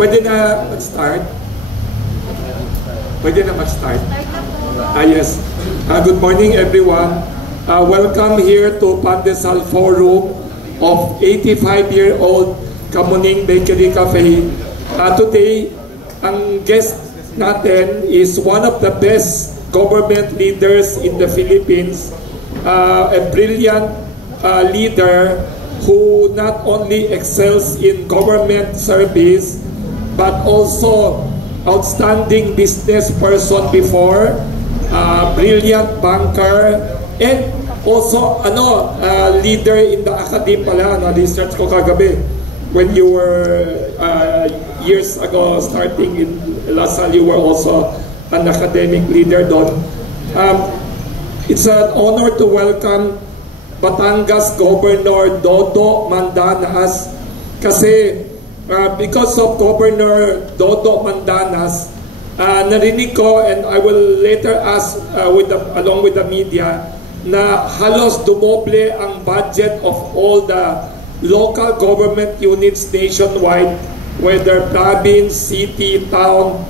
Pwede na mag-start? Pwede na mag-start? Yes. Good morning everyone. Welcome here to Pandesal Forum of 85-year-old Kamuning Bakery Cafe. Today, ang guest natin is one of the best government leaders in the Philippines, a brilliant leader who not only excels in government service but also outstanding business person before, brilliant banker, and also leader in the academy pala. Na-research ko kagabi when you were years ago starting in LaSalle, you were also an academic leader doon. It's an honor to welcome Batangas Governor Dodo Mandanas kasi because of Governor Dodo Mandanas, narinig ko, and I will later ask along with the media, na halos dumoble ang budget of all the local government units nationwide, whether province, city, town,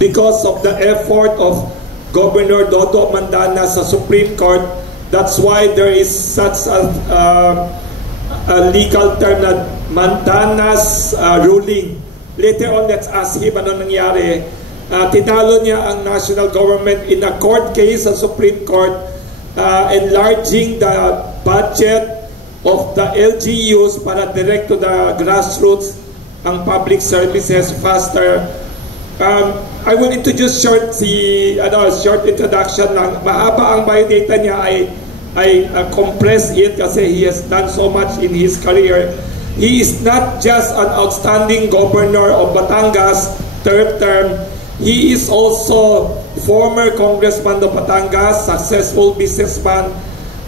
because of the effort of Governor Dodo Mandanas sa Supreme Court. That's why there is such a legal term na Mandanas ruling. Later on, let's ask him ano nangyari. Tinalo niya ang national government in a court case sa Supreme Court, enlarging the budget of the LGUs para direct to the grassroots, ang public services faster. I will introduce short introduction lang. Mahaba ang biodata niya, I compress it kasi he has done so much in his career. He is not just an outstanding governor of Batangas, third term. He is also former congressman of Batangas, successful businessman.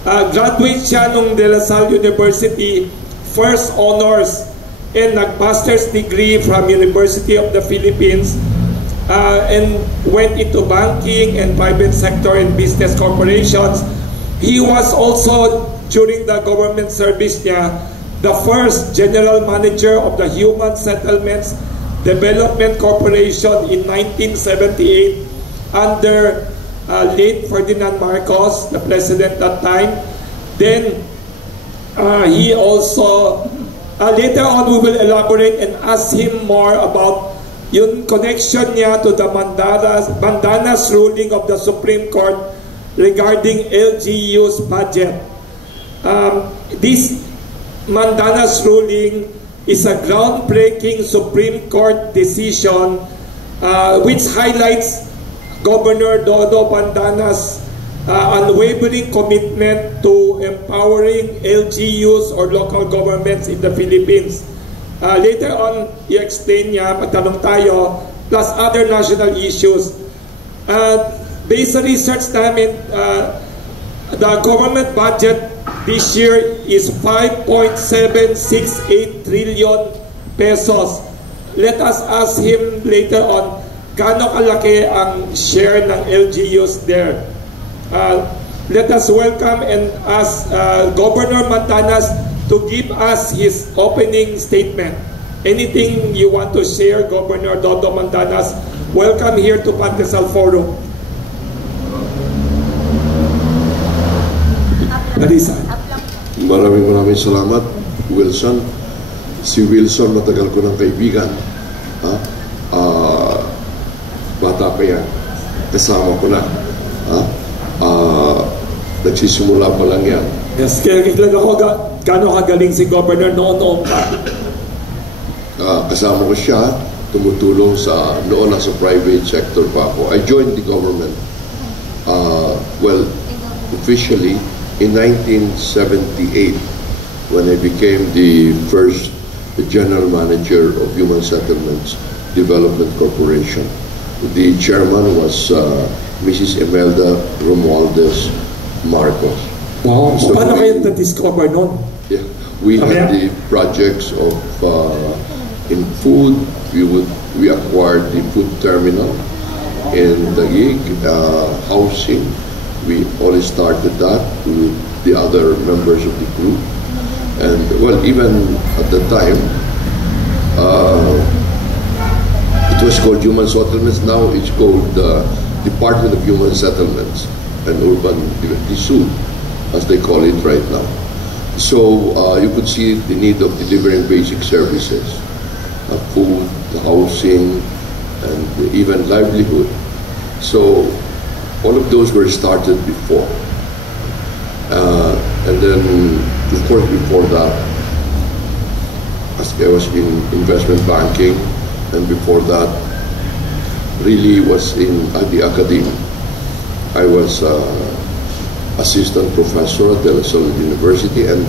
Graduate siya nung De La Salle University, first honors, and nag-master's degree from University of the Philippines. And went into banking and private sector and business corporations. He was also, during the government service niya, the first general manager of the Human Settlements Development Corporation in 1978 under late Ferdinand Marcos, the president at that time. Then he also, later on we will elaborate and ask him more about yung connection niya to the Mandanas ruling of the Supreme Court regarding LGU's budget. This Mandanas ruling is a groundbreaking Supreme Court decision which highlights Governor Dodo Mandanas' unwavering commitment to empowering LGUs or local governments in the Philippines. Later on, i-explain niya, magtanong tayo, plus other national issues. Based on research namin, the government budget this year is 5.768 trillion pesos. Let us ask him later on, gaano kalaki ang share ng LGUs there. Let us welcome and ask Governor Mandanas to give us his opening statement. Anything you want to share, Governor Dodo Mandanas? Welcome here to Pandesal Forum. Maraming salamat, Wilson. Si Wilson, matagal ko ng kaibigan. Bata pa yan. Kasama ko na. Nagsisimula pa lang yan. Yes, kaya kiklag ako, gano'ng kagaling si Governor noon pa? Kasama ko siya, tumutulong noon sa private sector pa ako. I joined the government, officially in 1978 when I became the first general manager of Human Settlements Development Corporation. The chairman was Mrs. Imelda Romualdez Marcos. Wow, so paano kayo na-discover nun? Yeah, we had the projects of in food. We acquired the food terminal in Taguig, housing. We only started that with the other members of the group, and well, even at the time, was called Human Settlements. Now it's called Department of Human Settlements and Urban DSUD, as they call it right now. So you could see the need of delivering basic services, food, housing, and even livelihood. So all of those were started before. And then, of course, before that, as I was in investment banking, and before that, really was at the academy. I was assistant professor at De La Salle University and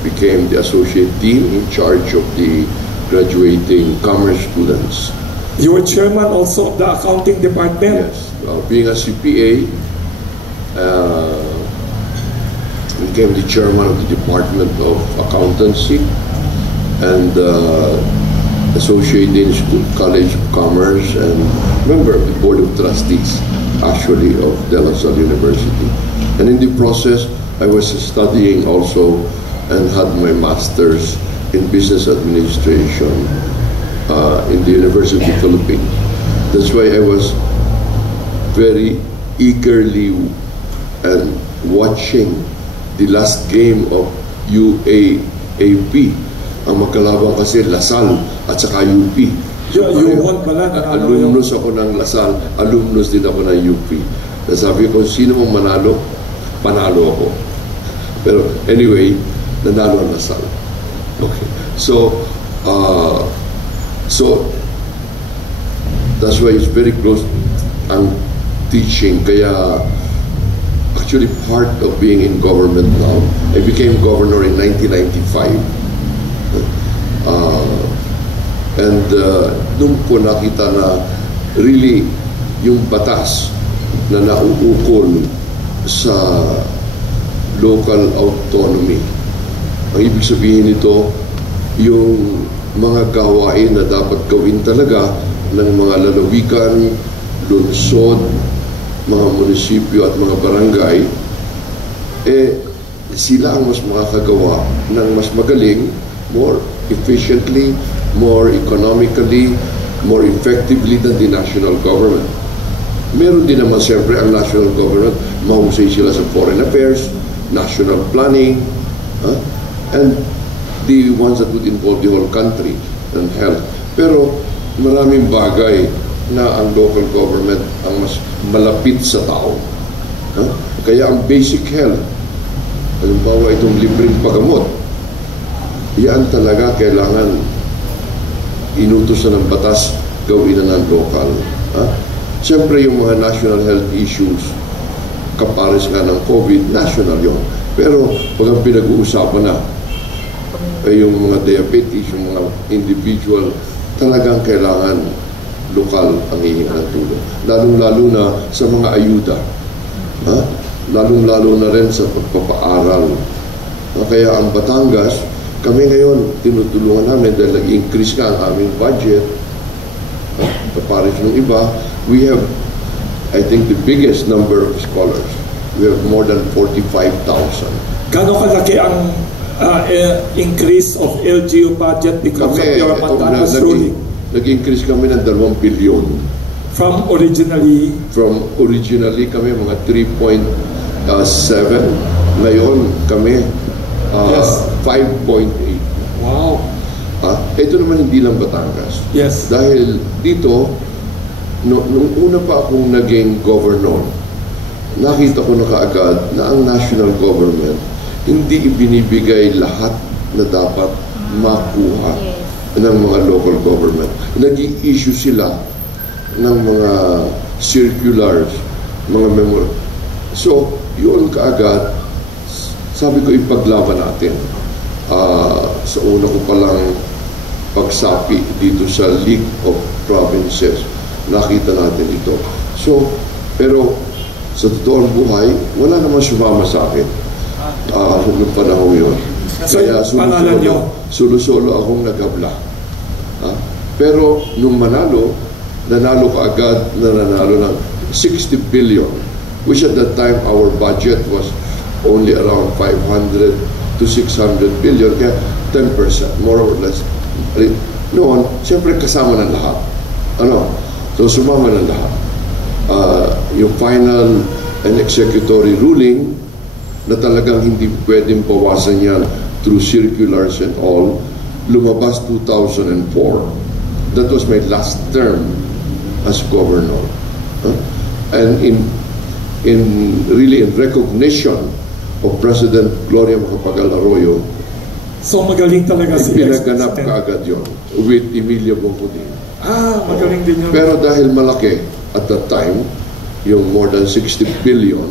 became the associate dean in charge of the graduating commerce students. You were chairman also of the accounting department? Yes. Being a CPA, became the chairman of the Department of Accountancy and associate dean school, College of Commerce, and member of the Board of Trustees, actually, of De La Salle University. And in the process, I was studying also and had my master's in business administration in the University of the Philippines. That's why I was very eagerly and watching the last game of UAAP. Ang magkalaban kasi Lasal at saka UP. So, won pala. Alumnus ako ng Lasal, alumnus din ako ng UP. Sabi ko, sino mong manalo? Panalo ako. Pero anyway, nanalo ang Lasal. Okay. So that's why it's very close ang teaching. Kaya actually part of being in government now, I became governor in 1995. And doon ko nakita na really yung batas na nauukol sa local autonomy. Ang ibig sabihin nito, yung mga gawain na dapat gawin talaga ng mga lalawigan, lungsod, mga munisipyo at mga barangay, sila ang mas makakagawa ng mas magaling, more efficiently, more economically, more effectively than the national government. Meron din naman siyempre ang national government, mahusay sila sa foreign affairs, national planning, and the ones that would involve the whole country and health. Pero maraming bagay na ang local government ang mas malapit sa tao. Kaya ang basic health, halimbawa itong libreng paggamot, yan talaga kailangan inutos na ng batas, gawin na ng local. Siyempre yung mga national health issues, kapares nga ng COVID, national yun. Pero pag ang pinag-uusapan na, yung mga diabetes, yung mga individual, talagang kailangan lokal ang hihingan ng tulong. Lalong-lalo na sa mga ayuda. Lalong-lalo na rin sa pagpapaaral. Kaya ang Batangas, kami ngayon, tinutulungan namin dahil nag-increase ka ang aming budget. Kapares ng iba, we have, I think, the biggest number of scholars. We have more than 45,000. Gano'ng kalaki ang increase of LGU budget because of your Batangas ruling? Nag-increase kami ng 2 billion. From originally kami mga 3.7. Ngayon kami 5.8. Wow. Ito naman hindi lang Batangas. Yes. Dahil dito, nung una pa akong naging governor, nakita ko na kaagad na ang national government hindi ibinibigay lahat na dapat makuha ng mga local government. Nag-i-issue sila ng mga circulars, mga memorandum. So, yun kaagad, sabi ko ipaglaban natin. Sa una ko palang pagsapi dito sa League of Provinces, nakita natin ito. So, pero sa totoong buhay, wala naman sumama sa akin. Noong panahon yun. Kaya solo-solo akong nagabla. Pero nung nanalo ka agad na nanalo ng 60 billion, which at that time our budget was only around 500 to 600 billion, kaya 10%, more or less. Noon, siyempre kasama ng lahat. So sumama na lahat. Yung final and executory ruling na talagang hindi pwedeng bawasan yan through circulars and all, lumabas 2004. That was my last term as governor. And really in recognition of President Gloria Macapagal Arroyo, so magaling talaga si pinaganap kaagad yun with Emilia Bonfodin. Magaling din yun. Pero dahil malaki at that time, yung more than 60 billion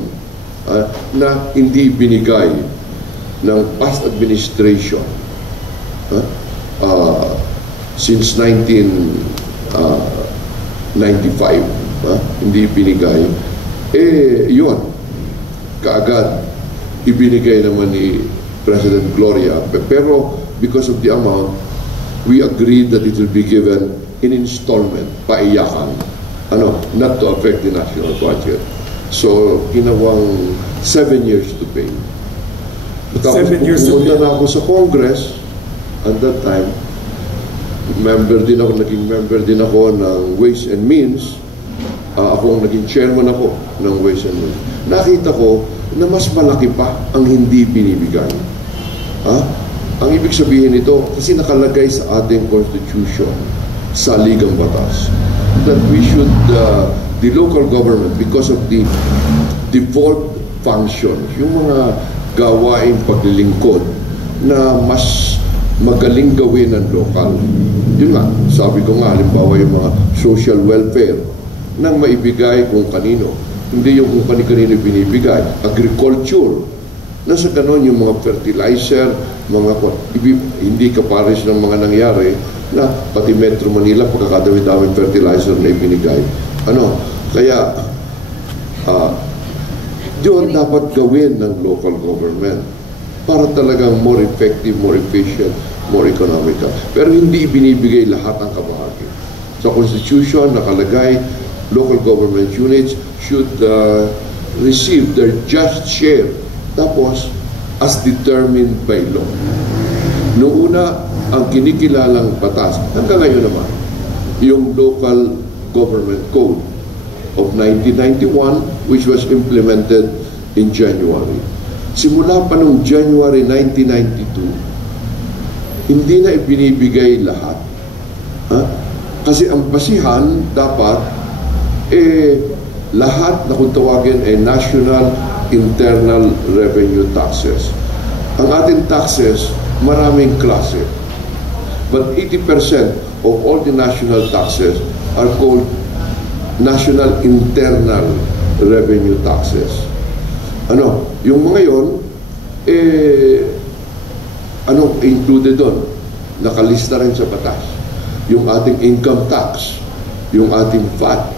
na hindi binigay ng past administration since 1995, hindi binigay, yun, kaagad ibinigay naman ni President Gloria. Pero because of the amount, we agreed that it will be given in installment, paiyakan, not to affect the national budget. So, ginawang 7 years to pay. Tapos pumunta na ako sa Congress at that time, naging member din ako ng Ways and Means. Ako ang naging chairman ako ng Ways and Means. Nakita ko na mas malaki pa ang hindi binibigay. Ang ibig sabihin nito, kasi nakalagay sa ating Constitution, sa Ligang Batas, that we should, the local government, because of the devolved functions, yung mga gawaing paglilingkod na mas magaling gawin ng local. Yun nga, sabi ko nga, halimbawa yung mga social welfare nang maibigay kung kanino. Hindi yung kung kanino binibigay. Agriculture. Nasa ganon yung mga fertilizer, hindi kapares ng mga nangyari na pati Metro Manila, pagkakadami-daming fertilizer na ibinigay. Kaya, yun dapat gawin ng local government para talagang more effective, more efficient, more economical. Pero hindi ibinibigay lahat ang kabahagi. Sa Constitution, nakalagay, local government units should receive their just share. Tapos, as determined by law. Noong una, ang kinikilalang batas, hanggang ngayon naman, yung Local Government Code of 1991, which was implemented in January. Simula pa noong January 1992, hindi na ibinibigay lahat. Kasi ang basihan dapat lahat na kung tawagin ay national internal revenue taxes. Ang ating taxes, maraming klase. But 80% of all the national taxes are called national internal revenue taxes. Yung mga yon, anong included doon? Nakalista rin sa batas. Yung ating income tax, yung ating VAT,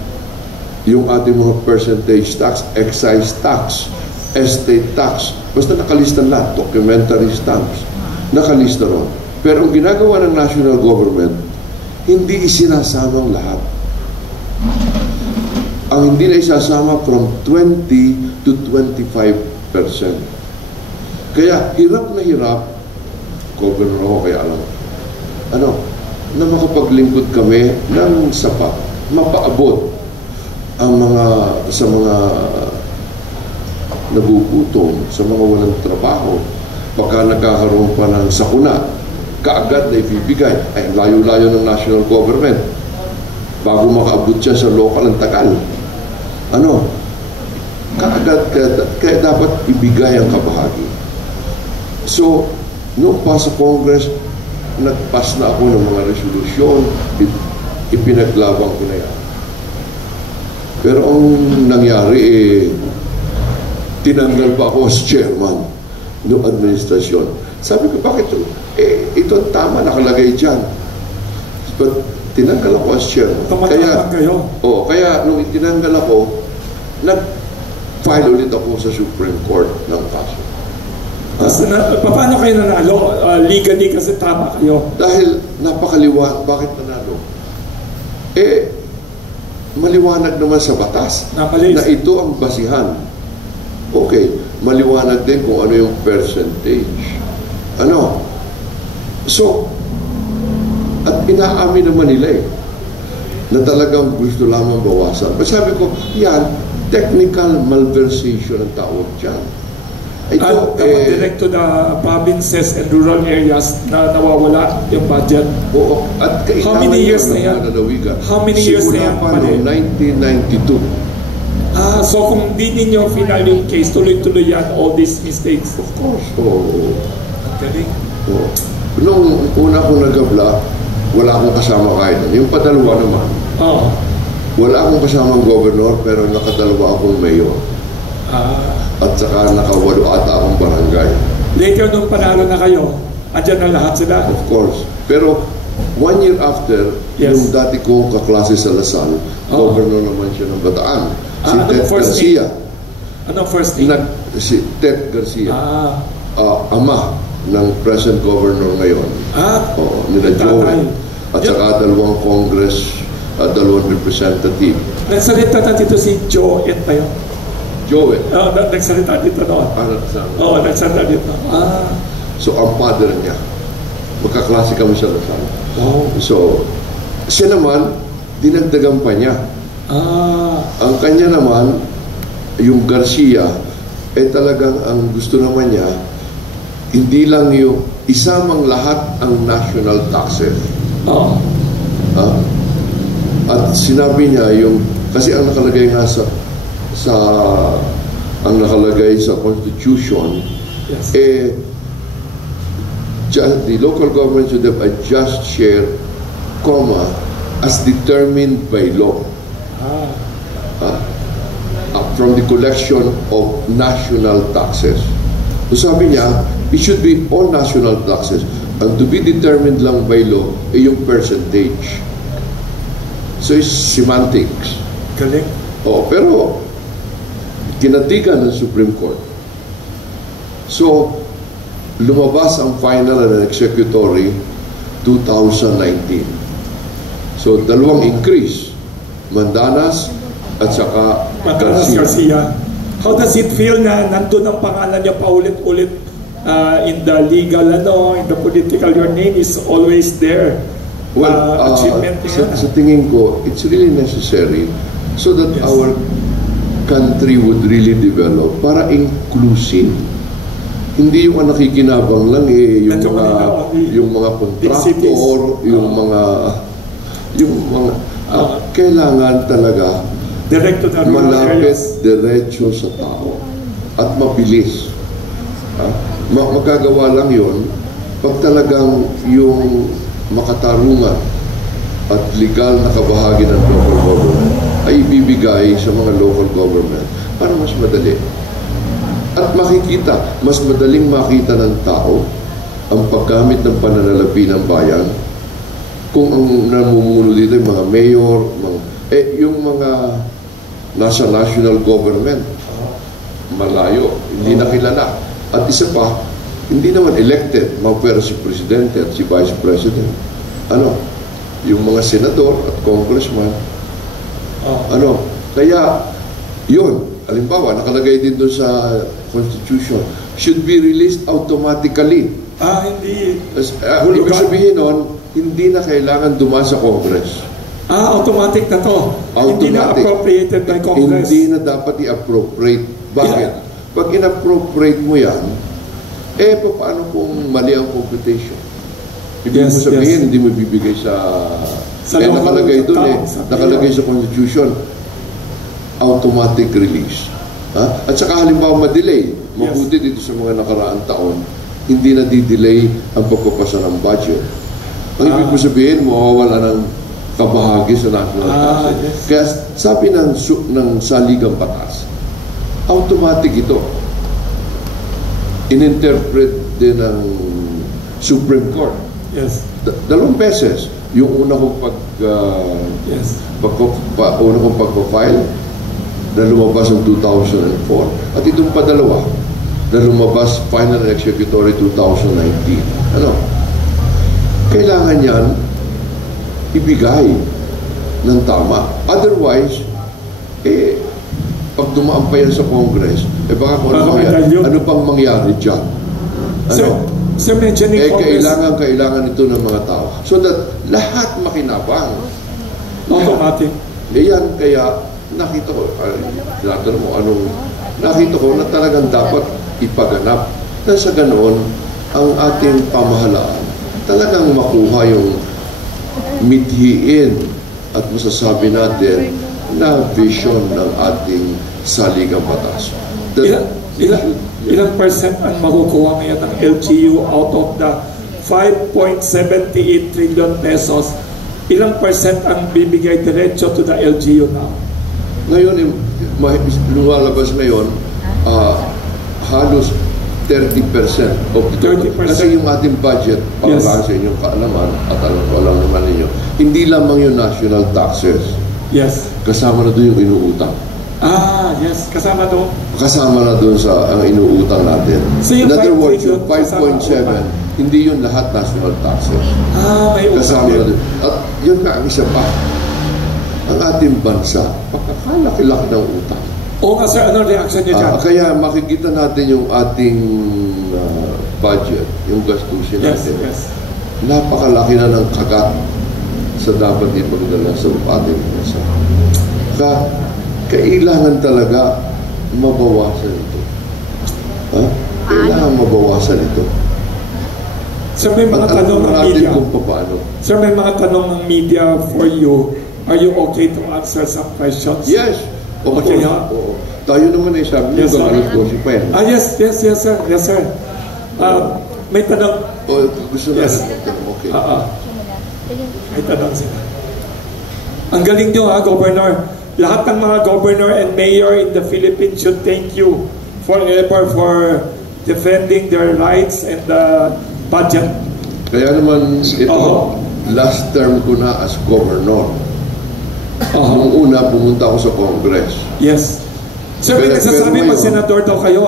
yung ating mga percentage tax, excise tax, estate tax, basta nakalista lahat, documentary stamps, nakalista ron. Pero ang ginagawa ng national government, hindi isinasamang lahat. Ang hindi na isasama from 20 to 25%. Kaya hirap na hirap, governor ako kaya alam, na makapaglingkod kami ng sapat, mapaabot ang sa mga nagugutom, sa mga walang trabaho. Pagka nagkakaroon pa ng sakuna, kaagad na ibibigay. Ay, layo-layo ng national government. Bago makaabot siya sa local, ang tagal. Kaagad, kaya dapat ibigay ang kabahagi. So, noong pa sa Congress, nagpas na ako ng mga resolusyon, ipinaglabang ko na yan. Pero ang nangyari, tinanggal pa ako as chairman ng administrasyon. Sabi ko, bakit ito? Ito tama, nakalagay dyan. But tinanggal ako as chairman. Kaya nung tinanggal ako, nag-file ulit ako sa Supreme Court ng kaso. Paano kayo nanalo? Legally kasi tama kayo. Dahil napakaliwanag. Bakit nanalo? Maliwanag naman sa batas na ito ang basihan. Okay, maliwanag din kung ano yung percentage. So, at inaamin naman nila na talagang gusto lamang bawasan. But sabi ko, yan, technical malversation ang tawag dyan. Ito, direct to the provinces and rural areas na nawawala yung budget. Oo. At how many years na yan? How many years na yan? Simula pa noong 1992. So kung di ninyo final yung case, tuloy-tuloy yan, all these mistakes. Of course. Oo. Galing. Oo. Nung una kong nagabla, wala akong kasama kahit. Yung padalwa naman. Oo. Wala akong kasamang governor, pero nakadalawa akong mayor. At saka nakawalo ata akong barangay. Later nung panalo na kayo, andyan na lahat sila? Of course. Pero 1 year after, yung dati kong kaklase sa Lasal, governor naman siya ng Bataan. Si Ted Garcia. Anong first name? Si Ted Garcia. Ama ng present governor ngayon. Nila Joel. At saka dalawang Congress, dalawang representative. Nagsalita na dito si Joel pa yun? Joel. Nagsalita dito noon. Nagsalita dito. So, ang father niya, magkaklase kami sa Lasal. So, siya naman, dinagdagan pa niya. Ang kanya naman, yung Garcia, talagang ang gusto naman niya, hindi lang yung isamang lahat ang national taxes. At sinabi niya yung, kasi ang nakalagay nga ang nakalagay sa Constitution, the local government should have a just share, as determined by law. From the collection of national taxes. So sabi niya, it should be all national taxes. And to be determined lang by law, yung percentage. So it's semantics. Galing. Pero kinatigan ng Supreme Court. So, lumabas ang final and executory 2019. So, dalawang increase. Mandanas at saka Garcia. How does it feel na nandun ang pangalan niya paulit-ulit in the legal, in the political, your name is always there? Achievement sa tingin ko, it's really necessary so that our country would really develop para inclusive. Hindi yung nakikinabang lang yung mga kontraktor, yung mga kailangan talaga malapit, diretso sa tao at mabilis. Magagawa lang yun pag talagang yung makatarungan at legal na kabahagi ng local government ay ibibigay sa mga local government para mas madali. At makikita, mas madaling makita ng tao ang paggamit ng pananalapi ng bayan kung ang namumuno dito yung mga mayor, yung mga nasa national government, malayo, hindi nakilala. At isa pa, hindi naman elected, mapera si Presidente at si Vice President. Yung mga senador at congressman. Kaya, yun, halimbawa, nakalagay din doon sa Constitution, should be released automatically. Hindi. Ibig sabihin nun, hindi na kailangan dumaan sa Congress. Automatic na to. Automatic. Hindi na appropriated by Congress. Hindi na dapat i-appropriate. Bakit? Pag in-appropriate mo yan, paano kung mali ang computation? Ibig mo sabihin, hindi mo bibigay sa nakalagay doon nakalagay sa Constitution, automatic release. At saka halimbawa ma-delay, mabuti dito sa mga nakaraang taon, hindi na di-delay ang pagpapasa ng budget. Ang ibig mo sabihin, mawawala ng kabahagi sa national taxes. Kaya sabi ng saligang batas, automatic ito. In-interpret din ng Supreme Court. Yes. Dalawang beses. Yung una kong pagpa-file na lumabas ng 2004 at itong padalawa na lumabas final and executory 2019. Kailangan yan ibigay ng tama. Otherwise, pag dumaan pa yan sa Congress, baka kung ano pang mangyari dyan. Kailangan kailangan ito ng mga tao. So that lahat makinabang. Automatic. Yan, kaya nakita ko, tinatanong mo nakita ko na talagang dapat ipaganap. Dahil sa ganoon, ang ating pamahalaan talagang makuha yung mithiin at masasabi natin na vision ng ating saligang batas. Ilang percent ang makukuha ngayon ng LGU out of the 5.78 trillion pesos? Ilang percent ang bibigay diretso to the LGU now? Ngayon, lumalabas ngayon, halos 30% of the total. 30%. Kasi yung ating budget, para lang sa inyong kaalaman, at alam naman ninyo, hindi lamang yung national taxes. Yes. Kasama na doon yung inuutang. Yes. Kasama doon? Kasama na doon sa ang inuutang natin. So in other words, yung 5.7, 5.7, hindi yun lahat national taxes. May utang Kasama din. na doon. At yun nga ang isa pa, ang ating bansa, pagkakalaki-laki ng utang. Oo nga sir, anong reaction niyo dyan? Kaya makikita natin yung ating budget, yung gastusin natin. Yes. Napakalaki na ng kagat sa dapat ipagdala sa ating bansa. Kailangan talaga mabawasan ito. Kailangan mabawasan ito. Sir, may mga tanong ng media. Kung paano. Sir, may mga tanong ng media for you. Are you okay to answer some questions? Yes. Okay, Oo. Tayo naman ay sabi niyo, alas 12 pa yan. Yes, sir. Yes, sir. May tanong. Gusto na Yes. Okay. May tanong sila. Ang galing nyo Governor. Lahat ng mga governor and mayor in the Philippines should thank you forever for defending their rights and the budget. Kaya naman ito, last term ko na as governor. Nung una, pumunta ako sa Congress. Yes. Sir, may nagsasabi mag-senador daw kayo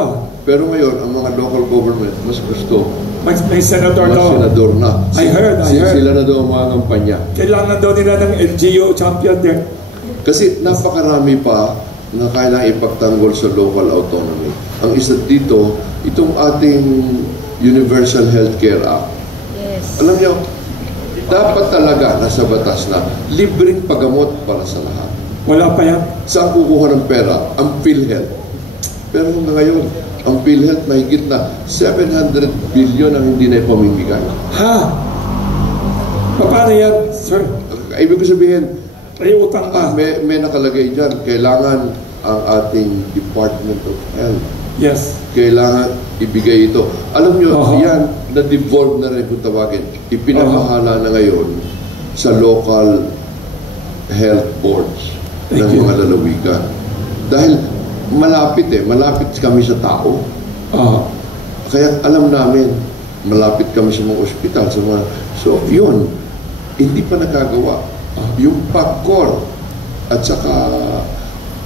Pero ngayon, ang mga local government, mas gusto. May senador daw. Mas senador na. I heard. Sila na daw ang mga kampanya. Kailangan daw nila ng LGU champion din. Kasi napakarami pa na kailangang ipagtanggol sa local autonomy. Ang isa dito, itong ating Universal Healthcare Act. Yes. Alam niyo, dapat talaga nasa batas na libreng paggamot para sa lahat. Wala pa yan. Saan kukuha ng pera? Ang PhilHealth. Pero ngayon, ang PhilHealth mahigit na 700 billion ang hindi na ipamimigay. Paano yan, sir? Ibig ko sabihin, Ay utang pa. may nakalagay dyan, kailangan ang ating Department of Health. Yes. Kailangan ibigay ito. Alam nyo, yan, na-devolve na rin kung tawagin. Ipinamahala na ngayon sa local health boards ng mga lalawigan. Dahil malapit kami sa tao. Kaya alam namin, malapit kami sa mga ospital, so yun, hindi pa nagagawa. Yung PAGCOR at saka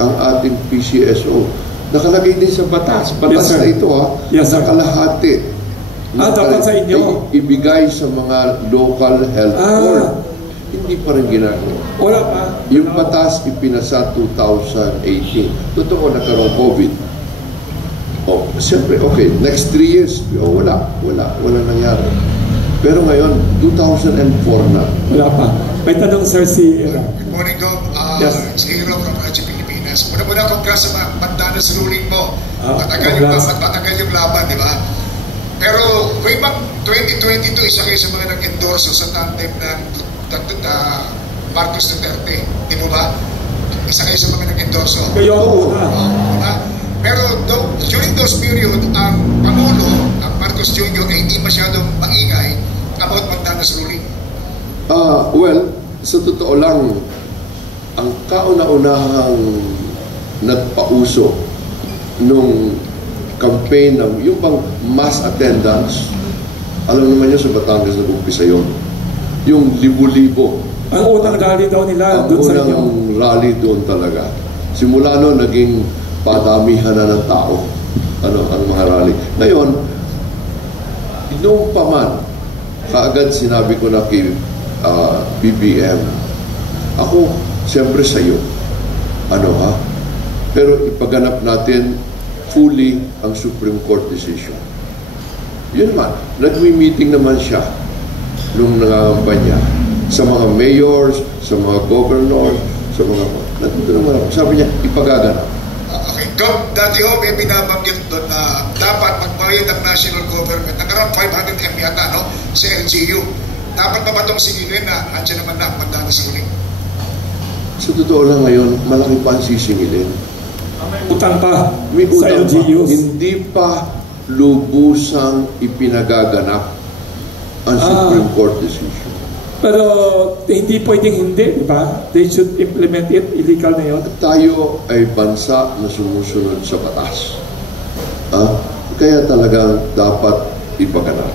ang ating PCSO, nakalagay din sa batas. Batas na ito Yes, nakalahati. Dapat sa inyo. Ibigay sa mga local health board. Hindi pa rin ginagawa. Wala pa. Yung batas ipinasa 2018. Totoo, nagkaroon COVID. Siyempre, okay, next 3 years, wala nangyari. Pero ngayon, 2004 na. Wala pa. May tanong, sir, si... Good morning, Dom. It's Hero from Radyo Pilipinas. Muna, congrats sa Mandanas ruling mo. Matagal yung laban, di ba? Pero, way back 2022, isa kayo sa mga nag-endorso sa tandem ng Marcos Duterte. Di mo ba? Isa kayo sa mga nag-endorso. Kayo ako na. Pero during those period, ang Pangulo, ang Marcos Jr. ay hindi masyadong maingay about Mandanas ruling. Well, sa totoo lang, ang kauna-unahang nagpauso nung campaign ng yung bang mass attendance, alam naman nyo sa Batangas nag-umpisa yun. Yung libo-libo. Ang unang rally daw nila doon sa inyo. Ang unang rally doon talaga. Simula noon, naging padamihan na ng tao. Ang mga rally. Ngayon, noong pa man, kaagad sinabi ko na kay BBM, ako, siyempre sa'yo. Pero ipaganap natin fully ang Supreme Court decision. Yun man, nagmi-meeting naman siya nung nangangampanya sa mga mayors, sa mga governors, sa mga... Nandito naman ako. Sabi niya, ipagaganap. Okay. Dati may binabanggit doon na dapat magbayad ng national government ng around 500 M yata, no? Sa LGU. Dapat pa ba itong singilin na andyan naman na ang Mandanas Ruling? Sa totoo lang ngayon, malaki pa ang sisingilin. Utang pa May sa utang pa. LGUs. Hindi pa lubusang ipinagaganap ang Supreme Court decision. Pero hindi pwedeng hindi, di ba? They should implement it. Illegal na yun. Tayo ay bansa na sumusunod sa batas. Kaya talagang dapat ipaganap.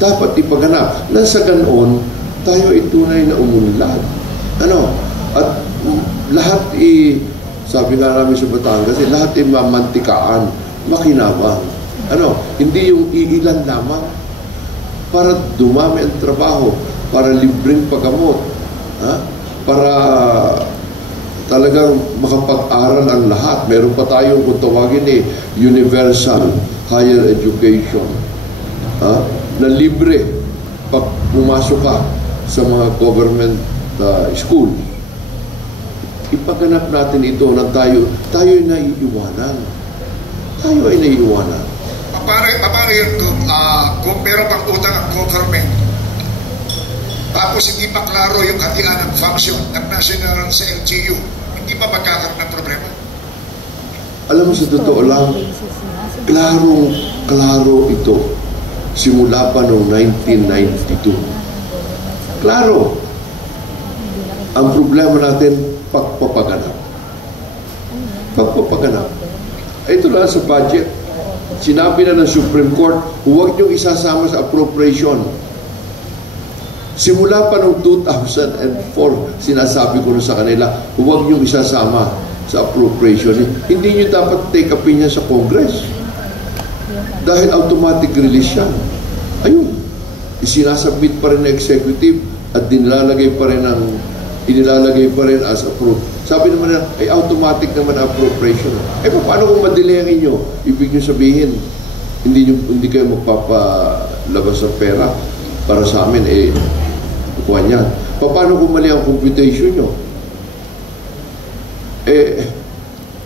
Dapat ipaganap. Nang sa ganoon, tayo ay tunay na umunlad. At lahat sabi nga namin sa Batangas, lahat ay mamantikaan, makinabang. Hindi yung iilan lamang para dumami ang trabaho, para libreng paggamot, para talagang makapag-aral ang lahat. Meron pa tayong kung tawagin universal higher education, na libre pag pumasok ka sa mga government school. Ipaganap natin ito na tayo ay naiiwanan. Tayo ay naiiwanan. Paano yun kung meron pang utang ang government, tapos hindi pa klaro yung hatian ng function ng national sa LGU, hindi pa magkakaroon ng problema? Alam mo, sa totoo lang, klaro ito. Simula pa noong 1992. Klaro. Ang problema natin, pagpapaganap. Pagpapaganap. Ito lang sa budget. Sinabi na ng Supreme Court, huwag niyong isasama sa appropriation. Simula pa noong 2004, sinasabi ko na sa kanila, huwag niyong isasama sa appropriation. Hindi niyo dapat take opinion sa Congress. Dahil automatic release yan. Ayun. Isinasubmit pa rin ng executive at inilalagay pa rin as approved. Sabi naman na, ay automatic naman appropriation. Paano kung madelay ang inyo? Ibig nyo sabihin, hindi kayo magpapalabas ng pera para sa amin, kukuha niyan. Paano kung mali ang computation nyo?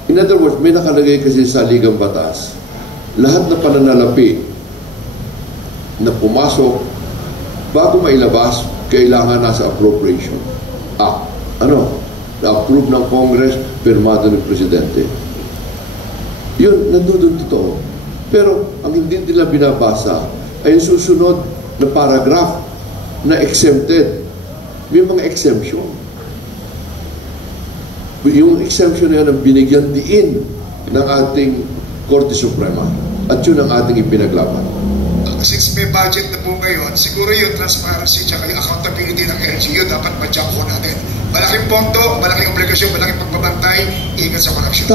In other words, may nakalagay kasi sa Ligang Batas, lahat na pananalapi na pumasok, bago mailabas, kailangan nasa appropriation. Na-approve ng Congress, pirmado ng Presidente. Yun, nandun totoo. Pero, ang hindi nila binabasa ay yung susunod na paragraph na exempted. May mga exemption. Yung exemption na yan ang binigyan diin ng ating Korte Suprema. At yun ang ating ipinaglaban. Since may budget na po ngayon, siguro yung transparency at yung accountability ng LGU dapat ma-jump po natin. Malaking pondo, malaking obligasyon, malaking pagbabantay, ingat sa korupsyon.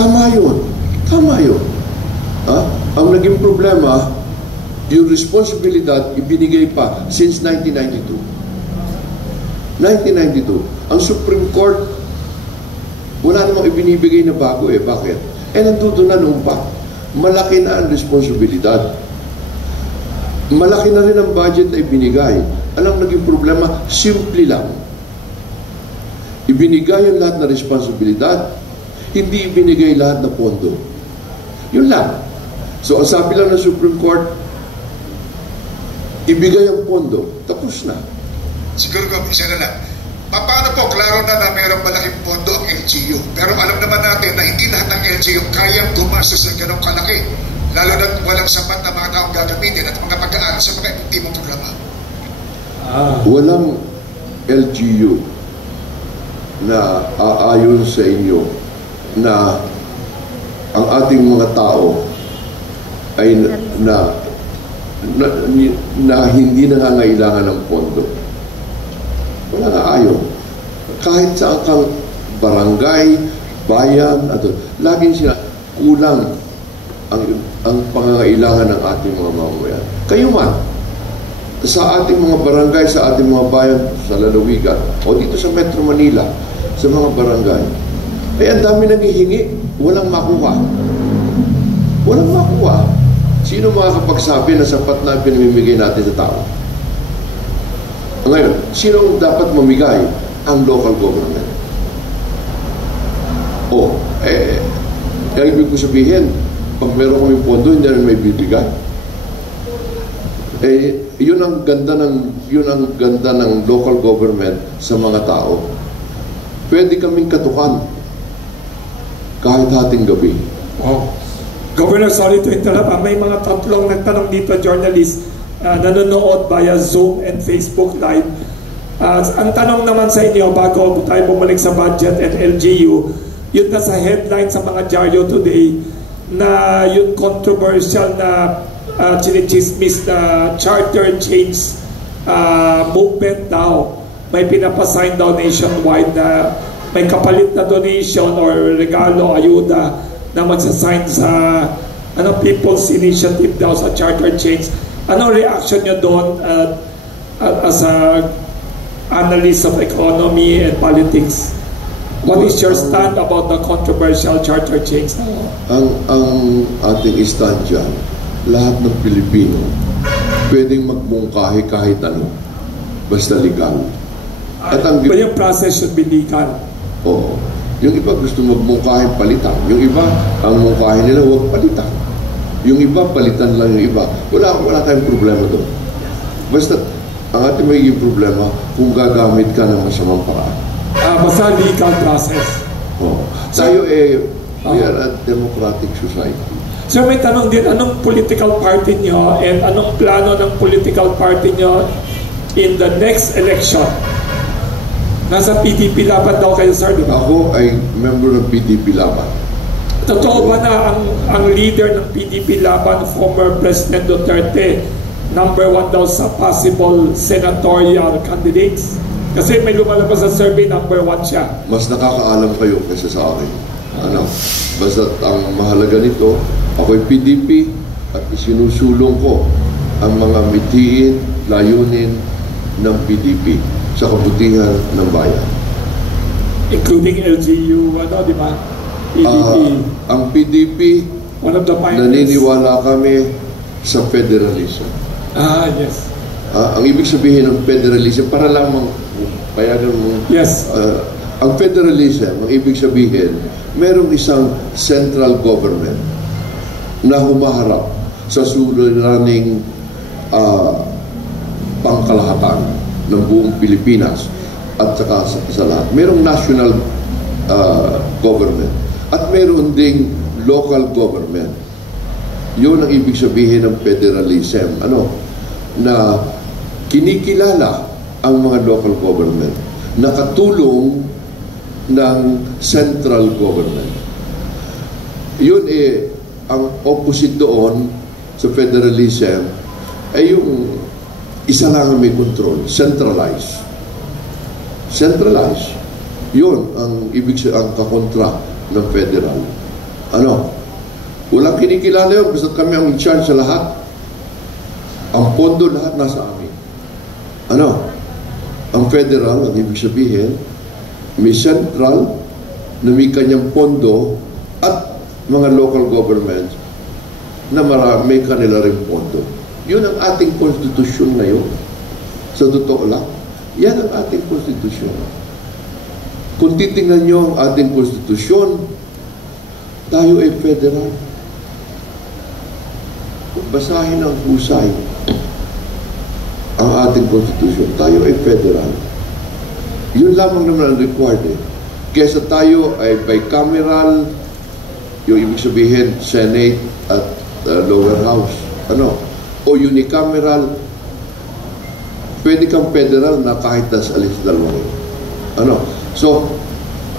Tama yun. Ang naging problema, yung responsibilidad ibinigay pa since 1992. Ang Supreme Court, wala namang ibinibigay na bago Bakit? Nandito na noon pa. Malaki na ang responsibilidad. Malaki na rin ang budget na ibinigay. Alam, naging problema, simple lang. Ibinigay ang lahat na responsibilidad, hindi ibinigay lahat na pondo. Yun lang. So, ang sabi lang ng Supreme Court, ibigay ang pondo, tapos na. Siguro ko, isa na lang. Paano po, klaro na mayroong malaking pondo ang LGU. Pero alam naman natin na hindi lahat ng LGU kayang gumastos ng ganong kalaki. Lalo na walang sapat na mga taong gagamitin at mga pag-aaral sa mga epektibong programa. Walang LGU na aayon sa inyo na ang ating mga tao ay na hindi nangangailangan ng pondo. Wala na ayaw. Kahit sa kang barangay, bayan, laging sila kulang ang pangangailangan ng ating mga mamamayan. Kayo man, sa ating mga barangay, sa ating mga bayan, sa lalawigan, o dito sa Metro Manila, sa mga barangay, ay ang dami nanghihingi, walang makuha. Walang makuha. Sino makakapagsabi na sapat na pinamimigay natin sa tao? Ngayon, sino dapat mamigay? Ang local government. Ibig ko sabihin, pag meron kaming pondo, hindi namin may bibigay. Yun ang ganda ng local government sa mga tao. Pwede kaming katukan kahit hating gabi. Wow. Governor, sorry to interrupt. May mga tatlong nagtanong dito, journalist, nanonood via Zoom and Facebook Live. Ang tanong naman sa inyo, bago tayo bumalik sa budget and LGU, yun na sa headline sa mga dyaryo today, na yung controversial na chinichismis na charter change movement daw. May pinapasign daw nationwide na may kapalit na donation or regalo, ayuda na magsasign sa People's Initiative daw sa charter change. Anong reaction nyo doon as a analyst of economy and politics? What is your stand about the controversial charter change? Ang ating stand dyan, lahat ng Pilipino pwedeng magmungkahi kahit ano, basta legal. At But yung process should be legal. Oo. Yung iba gusto magmungkahi palitan. Yung iba, ang mungkahi nila huwag palitan. Yung iba, palitan lang yung iba. Wala tayong problema doon. Basta, ang ating magiging problema kung gagamit ka ng masamang paraan. Basta legal process. Tayo we are a democratic society. So may tanong din, anong political party nyo and anong plano ng political party nyo in the next election? Nasa PDP Laban daw kayo, sir, di ba? Ako ay member ng PDP Laban. Totoo ba na ang leader ng PDP Laban, former President Duterte, number 1 daw sa possible senatorial candidates? Kasi may lumalabas sa survey, number 1 siya. Mas nakakaalam kayo kaysa sa akin. Basta ang mahalaga nito, ako'y PDP at isinusulong ko ang mga mithiin, layunin ng PDP sa kabutihan ng bayan. Including LGU, di ba? PDP. Ang PDP, one of the pioneers. Naniniwala kami sa federalism. Yes. Ang ibig sabihin ng federalism, para lamang payagan mo. Yes. Ang federalism, ang ibig sabihin, merong isang central government na humaharap sa suliraning pangkalahatan ng buong Pilipinas at saka sa lahat. Merong national government at meron ding local government. Yun ang ibig sabihin ng federalism. Na kinikilala ang mga local government na katulong ng central government. Yun ang opposite doon sa federalism ay yung isa lang ang may control, centralized. Centralized. Yun ang kakontra ng federal. Walang kinikilala yun, basta kami ang in-charge sa lahat. Ang pondo lahat nasa amin. Ang federal, ang ibig sabihin, may central na may kanyang pondo at mga local governments na may kanila rin pondo. Yun ang ating konstitusyon ngayon. Sa totoo lang, yan ang ating konstitusyon. Kung titingnan nyo ang ating konstitusyon, tayo ay federal. Kung basahin ang husay ang ating konstitusyon, tayo ay federal. Yun lamang naman ang required. Kesa tayo ay bicameral, yung ibig sabihin, Senate at lower house. O unicameral, pwede kang federal na kahit nasa alis dalawa. So,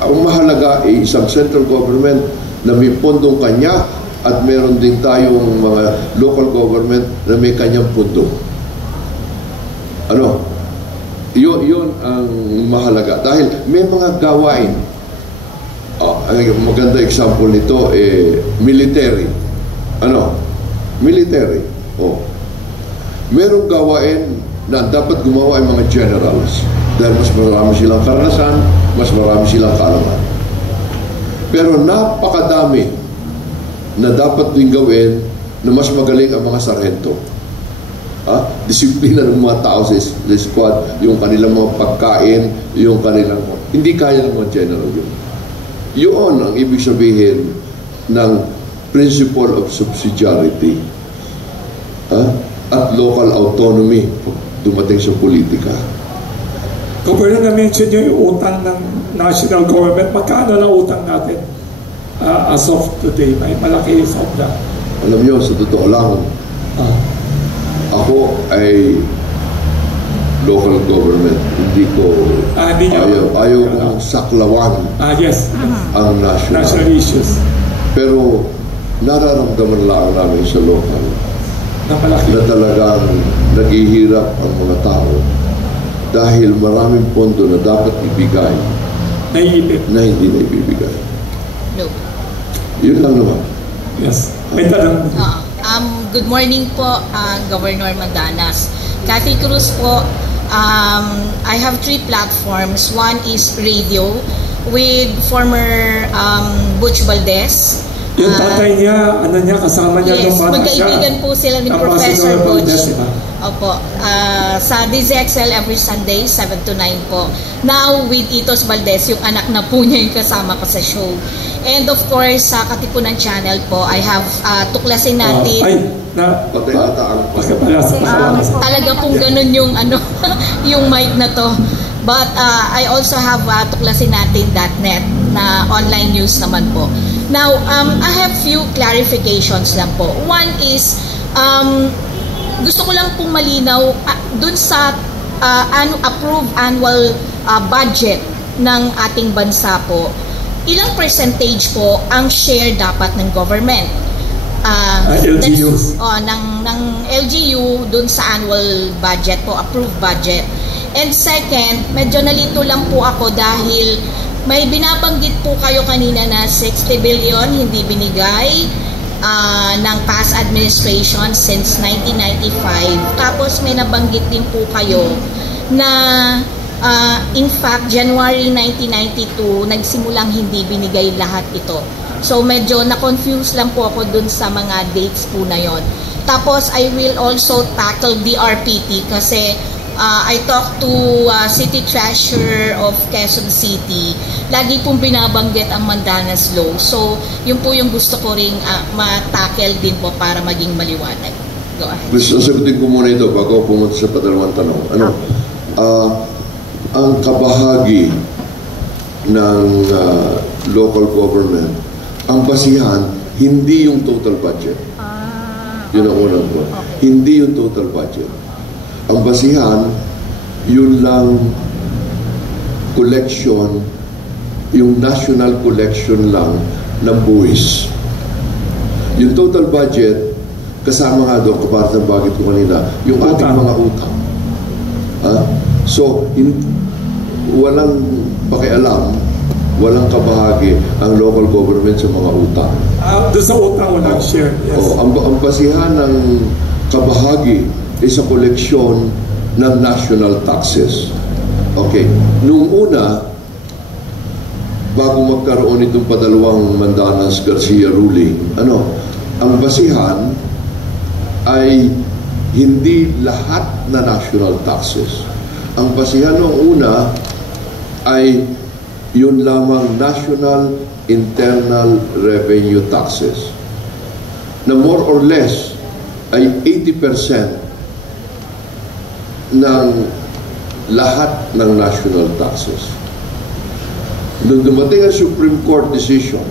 ang mahalaga ay isang central government na may pondong kanya at meron din tayong mga local government na may kanyang pondo. Yun ang mahalaga. Dahil may mga gawain. Ang maganda example nito, military. Military. Merong gawain na dapat gumawa ay mga generals. Dahil mas marami silang karanasan, mas marami silang kaalaman. Pero napakadami na dapat din gawin na mas magaling ang mga sarhento. disiplina ng mga tao sa squad, yung kanilang mga pagkain, yung kanilang... Hindi kaya ng mga general yun. Yun ang ibig sabihin ng principle of subsidiarity at local autonomy dumating sa politika. Governor, na-mention nyo yung utang ng national government. Magkano na utang natin as of today? May malaki sobra. Alam nyo, sa totoo lang, ako ay local government. Hindi ko ayaw kong saklawan ang national issues. Pero nararamdaman lang namin sa local na talagang naghihirap ang mga tao dahil maraming pondo na dapat ibigay na hindi na ibibigay. No. Yun lang naman. Yes. May tanong. Good morning po, Governor Mandanas. Cathy Cruz po. I have 3 platforms. One is radio with former Butch Valdez. Yung tatay niya, kasama niya yes, magkaibigan po sila ni Professor Butch. Opo. Sa DZXL every Sunday, 7 to 9 po. Now, with Itos Valdez, yung anak na po niya yung kasama ko sa show. And of course, sa Katipunan Channel po, I have Tuklasin Natin. Talaga pong ganun yung, yung mic na to. But I also have tuklasinnatin.net na online news naman po. Now, I have few clarifications lang po. One is, gusto ko lang pong malinaw dun sa approved annual budget ng ating bansa po, ilang percentage po ang share dapat ng government? LGUs. Ng LGU dun sa annual budget po, approved budget. And second, medyo nalito lang po ako dahil may binabanggit po kayo kanina na 60 billion hindi binigay ng past administration since 1995. Tapos may nabanggit din po kayo na in fact, January 1992, nagsimulang hindi binigay lahat ito. So medyo na-confuse lang po ako dun sa mga dates po na yon. Tapos I will also tackle DRPT kasi I talked to City Treasurer of Quezon City. Lagi pong binabanggit ang Mandanas Law. So yun po yung gusto ko ring ma-tackle din po para maging maliwanag. Go ahead. Gusto sagutin ko muna ito bago pumunta sa padalawang tanong. Ang kabahagi ng local government, ang basihan, hindi yung total budget. Yun ang unang po. Okay. Hindi yung total budget. Ang basihan, yun lang collection, yung national collection lang ng buwis. Yung total budget, kasama nga doon, kaparat ng bagay ko kanina, yung ating mga utang. So, walang pakialam, walang kabahagi ang local government sa mga utang. Doon sa utang, walang share. Yes. Ang basihan ng kabahagi ay sa koleksyon ng national taxes. Okay. Noong una, bago magkaroon itong padalawang Mandanas-Garcia ruling, ang basihan ay hindi lahat na national taxes. Ang basihan noong una ay yun lamang national internal revenue taxes na more or less ay 80% ng lahat ng national taxes. Nung dumating ang Supreme Court decision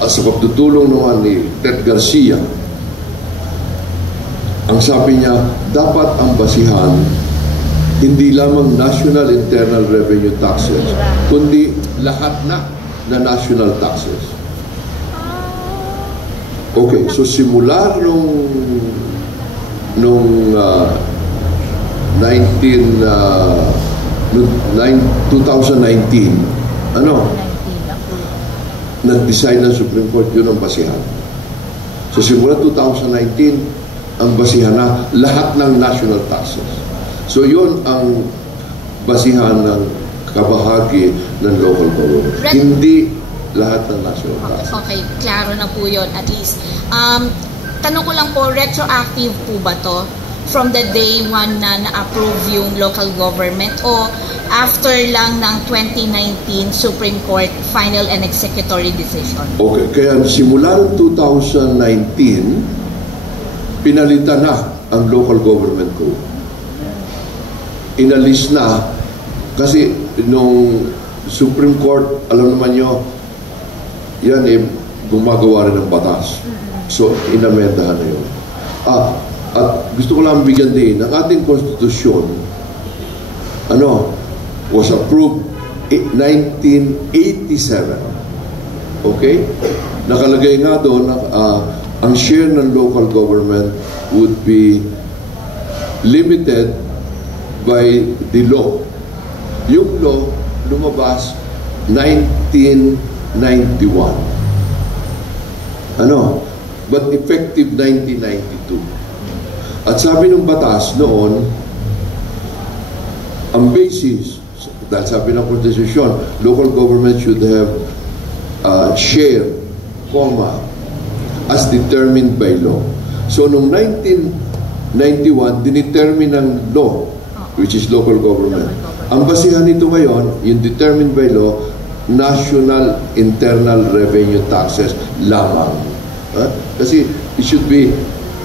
at sa pagtutulong naman ni Ted Garcia, ang sabi niya, dapat ang basihan hindi lamang national internal revenue taxes, kundi lahat na national taxes. Okay, so simula nung 2019, nag-decide ng Supreme Court yun ang basihan. So simula 2019, ang basihan na lahat ng national taxes. So yun ang basihan ng kabahagi ng local government. Hindi lahat ng national taxes. Okay, klaro na po yun at least. Tanong ko lang po, retroactive po ba to? from the day one na na-approve yung local government o after lang ng 2019 Supreme Court final and executory decision? Okay, kaya simula ng 2019, pinalitan na ang local government code. Inalis na kasi nung Supreme Court, alam naman nyo, yan gumagawa rin ng batas. So, inamendahan na yun. At gusto ko lang bigyan din, ang ating konstitusyon, was approved in 1987. Okay? Nakalagay nga doon, ang share ng local government would be limited by the law. Yung law, lumabas 1991. But effective 1992. At sabi ng batas noon, ang basis, dahil sabi ng konstitusyon, local government should have share, as determined by law. So, noong 1991, dinetermine ng law, which is local government. Ang basihan nito ngayon, yung determined by law, national internal revenue taxes lamang. Kasi it should be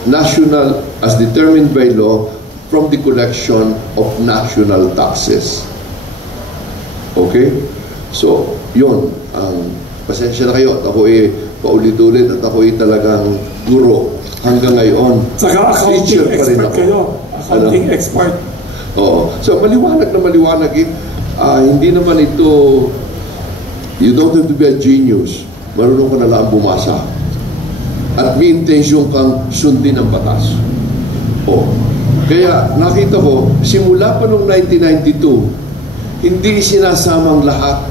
national as determined by law from the collection of national taxes. Okay? So, yun. Pasensya na kayo. At ako paulit-ulit at ako talagang guro hanggang ngayon. Saka accounting expert kayo. Accounting expert. Oo. So, maliwanag na maliwanag. Hindi naman ito, you don't have to be a genius. Marunong ka na lang bumasa. At may intensyon kang sundin ang batas. Kaya nakita ko, simula pa noong 1992, hindi sinasamang lahat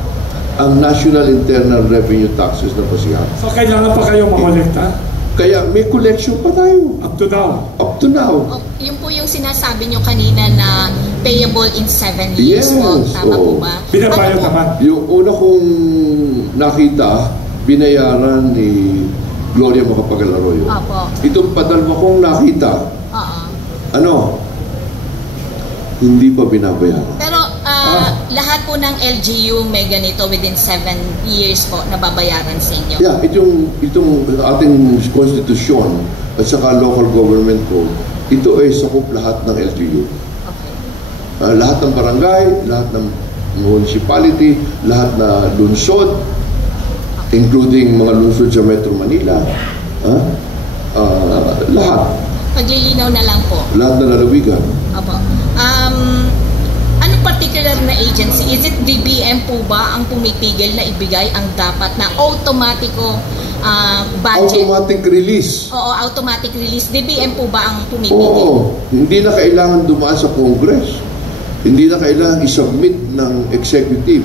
ang National Internal Revenue Taxes na basihan. So kailangan pa kayo makolekta? Kaya may collection pa tayo. Up to now? Up to now. Yun po yung sinasabi nyo kanina na payable in 7 years. Yes. Tama po ba? Binabayad naman. Yung una kong nakita, binayaran ni Gloria Macapagal-Arroyo. Opo. Itong padalwa kong nakita, hindi pa binabayaran. Pero lahat po ng LGU may ganito within 7 years po nababayaran sa inyo? Yeah, itong ating konstitusyon at saka local government code, ito ay sakop lahat ng LGU. Okay. Lahat ng barangay, lahat ng municipality, lahat na lungsod, including mga lungsod sa Metro Manila. Lahat. Paglilinaw na lang po. Lahat na lalawigan. Opo. Anong particular na agency? Is it DBM po ba ang pumipigil na ibigay ang dapat na automatiko budget? Automatic release. Oo, automatic release. DBM po ba ang pumipigil? Oo. Hindi na kailangan dumaan sa Congress. Hindi na kailangan isubmit ng executive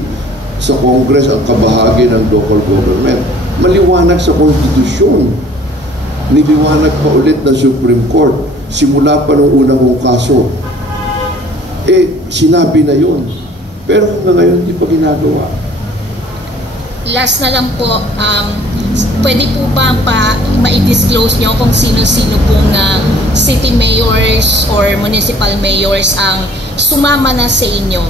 sa Congress ang kabahagi ng local government. Maliwanag sa konstitusyon. Niliwanag pa ulit ng Supreme Court. Simula pa nung unang kong kaso. Sinabi na yun. Pero hanggang ngayon, hindi pa ginagawa. Last na lang po, pwede po ba ma-disclose nyo kung sino-sino pong city mayors or municipal mayors ang sumama na sa inyo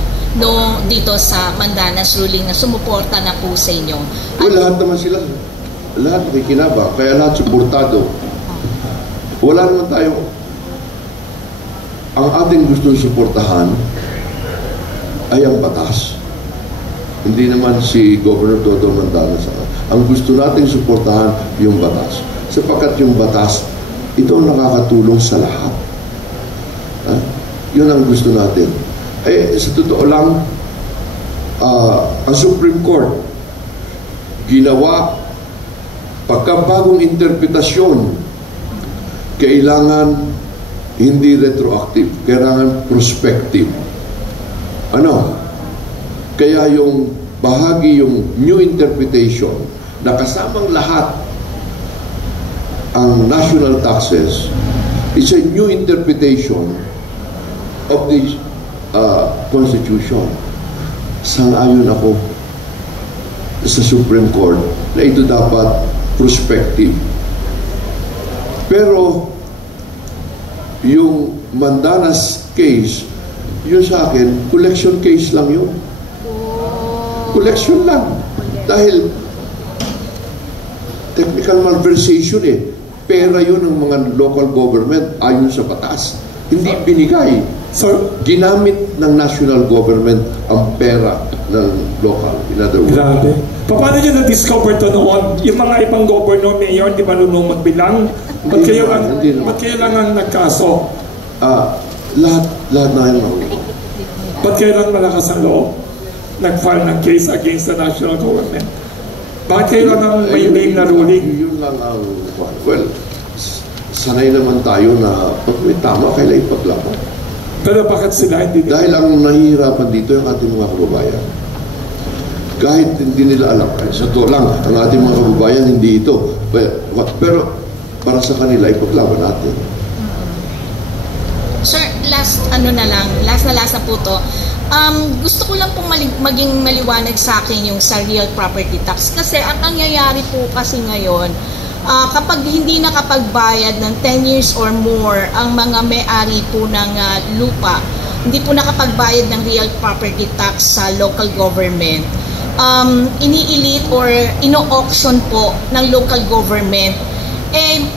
dito sa Mandanas ruling na sumuporta na po sa inyo? Lahat naman sila. Lahat nakikinabang. Kaya lahat suportado. Wala naman tayo. Ang ating gustong suportahan ay ang batas. Hindi naman si Governor Toto Mandanas. Ang gusto nating suportahan yung batas. Sapagkat yung batas, ito ang nakakatulong sa lahat. Yun ang gusto natin. Sa totoo lang, ang Supreme Court ginawa pagkabagong interpretasyon, kailangan hindi retroactive, kailangan prospective. Kaya yung bahagi, yung new interpretation, na kasamang lahat ang national taxes, it's a new interpretation of the Constitution. Sang-ayon ako sa Supreme Court na ito dapat prospective. Pero yung Mandanas case, yun sa akin, collection case lang yun. Collection lang. Dahil technical malversation pera yun ng mga local government ayon sa batas. Hindi binigay. So, ginamit ng national government ang pera ng local. In other words. Grabe. Paano nyo na-discover to noon? Yung mga ibang governor, mayor, di marunong magbilang? Ba't kayo lang ang nagkaso? Lahat na yun. Ba't kayo lang malakas ang loob? Nag-file ng case against the national government? Bakit kayo lang ang may name na ruling? Yun lang ang... Well, sanay naman tayo na pag may tama, kailangan ipaglaban. Pero bakit sila hindi? Dahil ang nahihirapan dito yung ating mga kababayan. Kahit hindi nila alam, sa to lang, ang ating mga kababayan hindi ito. Pero para sa kanila, ipaglaban natin. Sir, last na po to. Gusto ko lang pong maging maliwanag sa akin yung sa real property tax. Kasi ang nangyayari po kasi ngayon, kapag hindi nakapagbayad ng 10 years or more ang mga may-ari po ng lupa, hindi po nakapagbayad ng real property tax sa local government, ini-elite or ino-auction po ng local government.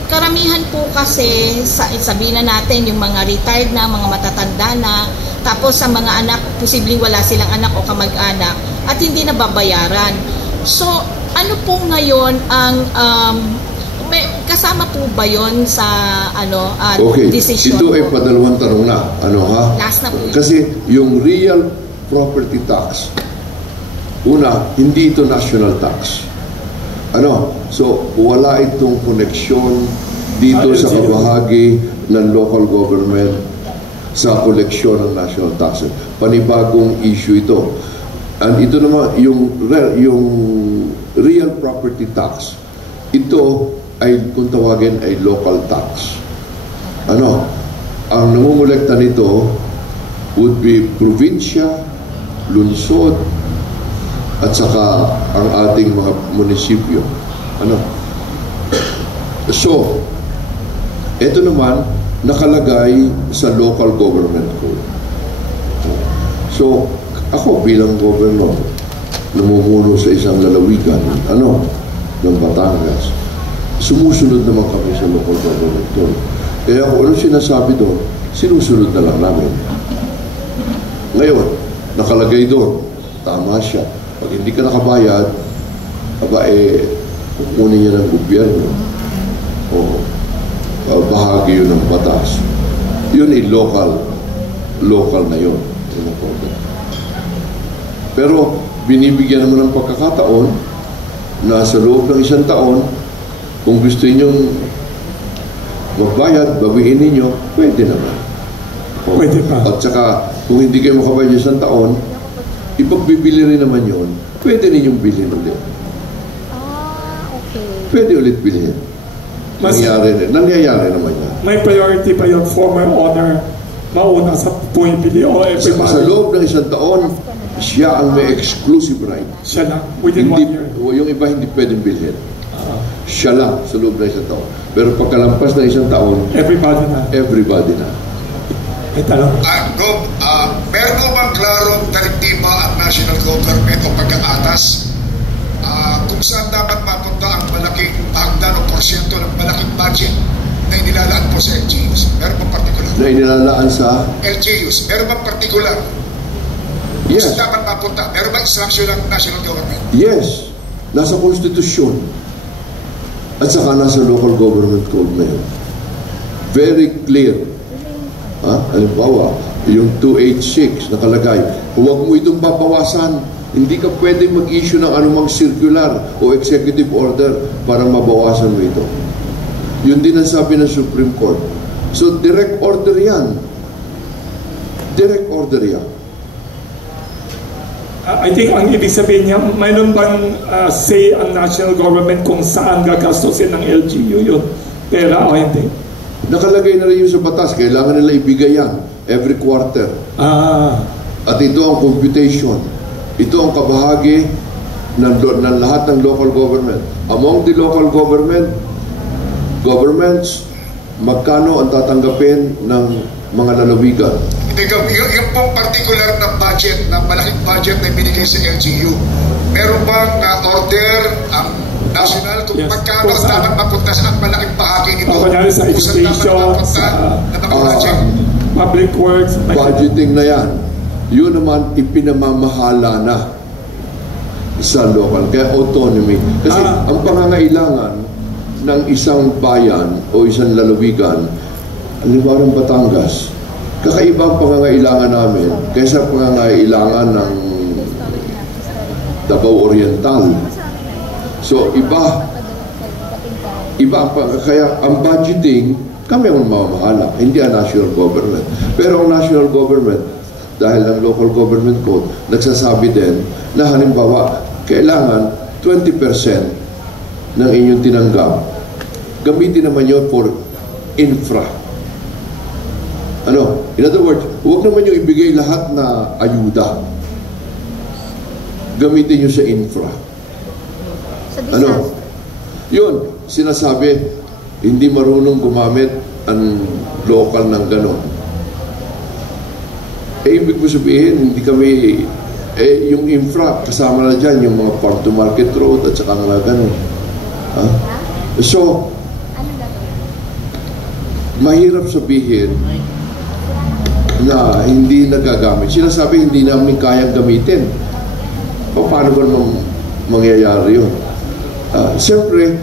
Karamihan po kasi, sabihin na natin, yung mga retired na, mga matatanda na, tapos sa mga anak, posibleng wala silang anak o kamag-anak, at hindi na babayaran. So, ano po ngayon ang, kasama po ba yon sa decision? Ito ay padalawang tanong na. Last na po. Kasi yung real property tax, una, hindi ito national tax. So, wala itong koneksyon dito sa kabahagi ng local government sa koleksyon ng national taxes. Panibagong issue ito. And ito naman, yung real property tax, ito ay, kung tawagin, ay local tax. Ang nangungulekta nito would be probinsya, lungsod, at saka ang ating mga munisipyo. So, ito naman, nakalagay sa local government code. So, ako bilang governor, namumuno sa isang lalawigan, ng Batangas, sumusunod naman kami sa local government code. Kaya kung ano sinasabi doon, sinusunod na lang namin. Ngayon, nakalagay doon, tama siya. Pag hindi ka nakabayad, kukunin niya ng gobyerno. Bahagi yun ng batas. Yun ay local na yun. Pero binibigyan naman ng pagkakataon na sa loob ng 1 taon, kung gusto ninyong magbayad, bawiin ninyo, pwede naman. Pwede pa. At saka, kung hindi kayo makabayad 1 taon, ipagbibili rin naman yun, pwede ninyong bilhin ulit. Okay. Pwede ulit bilhin. Nangyayari naman yan. May priority pa yung former owner mauna sa pumipili o everybody? Sa loob ng 1 taon, siya ang may exclusive right. Siya lang, within 1 year. Yung iba hindi pwedeng bilhin. Siya lang sa loob ng 1 taon. Pero pagkalampas ng 1 taon, everybody na. Gob, meron mo bang klarong direktiba ang national government o pagkaatas kung saan dapat mapunta ang malaking hagdan o porsyento ng malaking budget na inilalaan po sa LGUs? Meron bang particular? Na inilalaan sa? LGUs. Meron bang particular? Yes. Kung saan dapat mapunta? Meron bang instruction ng national government? Yes. Nasa konstitusyon. At saka nasa local government code na yun. Very clear. Halimbawa, yung 286 nakalagay, huwag mo itong babawasan. Hindi ka pwede mag-issue ng anumang circular o executive order para mabawasan mo ito. Yun din ang sabi ng Supreme Court. So, direct order yan. Direct order yan. I think ang ibig sabihin niya, mayroon bang say ang national government kung saan gagastusin ng LGU yun? Pera o hindi? Nakalagay na rin yun sa batas. Kailangan nila ibigay yan every quarter. At ito ang computation. Ito ang kabahagi ng lahat ng local government. Among the local governments, magkano ang tatanggapin ng mga lalawigan. Hindi ka, yung pong particular na budget, na malaking budget na binigay sa LGU, meron bang order ang national kung magkano dapat mapunta sa ang malaking bahagi nito? Kunyari sa education, sa public works. Budgeting na yan. Yun naman ipinamamahala na sa local, kaya autonomy. Kasi ang pangangailangan ng isang bayan o isang lalawigan, halimbawa ng Batangas, kakaiba ang pangangailangan namin kaysa pangangailangan ng Davao Oriental. So, iba kaya ang budgeting, kami ang mamahala, hindi ang national government. Pero ang national government, dahil ang local government code, nagsasabi din na halimbawa, kailangan 20% ng inyong tinanggap, gamitin naman yun for infra. Ano? In other words, huwag naman yung ibigay lahat na ayuda. Gamitin nyo sa infra. Ano? Yun, sinasabi, hindi marunong gumamit ang local ng ganon. Ibig ko sabihin, hindi kami, yung infra, kasama na dyan, yung mga farm to market road at saka nga ganon. So, mahirap sabihin na hindi nagagamit. Sinasabi, hindi namin kayang gamitin. Paano ba naman mangyayari yun? Siyempre,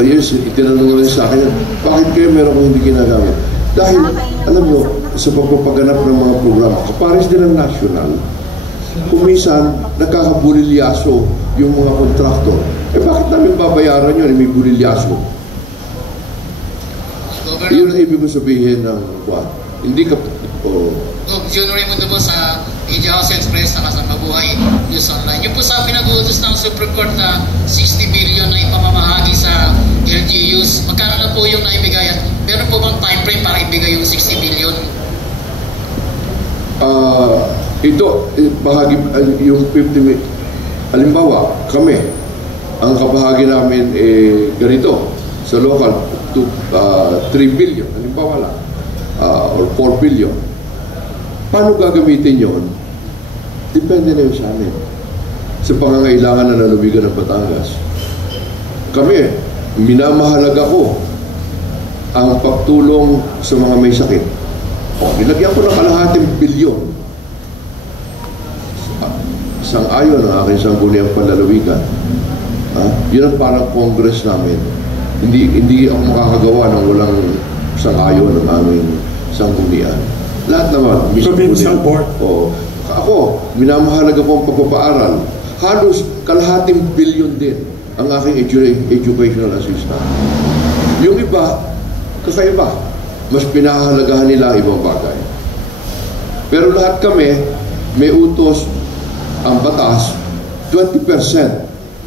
yes, itinanong rin sa akin, bakit kayo meron kong hindi ginagamit? Dahil, alam nyo, sa pagpapaganap ng mga programa, kapares din ang national, kumisan, nagkakabulilyaso yung mga kontraktor. Bakit namin babayaran yun? May bulilyaso. Yun ang ibig ko sabihin ng what? Hindi ka... Yun rin mo po sa Media House Express na sa Mabuhay News Online. Yung po sa pinag-uutos ng Supreme Court na 60 billion na ipamamahagi sa LGUs, magkano na po yung naibigay at meron po bang time frame para ibigay yung 60 billion? Ito, bahagi, yung 50 halimbawa, kami, ang kabahagi namin ganito, sa local, 3 billion, halimbawa lang, or 4 billion. Paano gagamitin yon? Depende na yun sa amin. Sa pangangailangan na lalawigan ng Batangas. Kami, minamahalaga ko ang pagtulong sa mga may sakit. Binagyan ko ng kalahating bilyon. Sang-ayon ang aking sangguniang panlalawigan. Yun ang parang congress namin. Hindi ako makakagawa ng walang sang-ayon ng aming sanggunian. Lahat naman. Provincial board. Ako, minamahalaga ko ang pagpapaaral. Halos kalahating bilyon din ang aking educational assistant. Yung iba, kakaiba. Mas pinahahalagahan nila ibang bagay. Pero lahat kami, may utos ang batas, 20%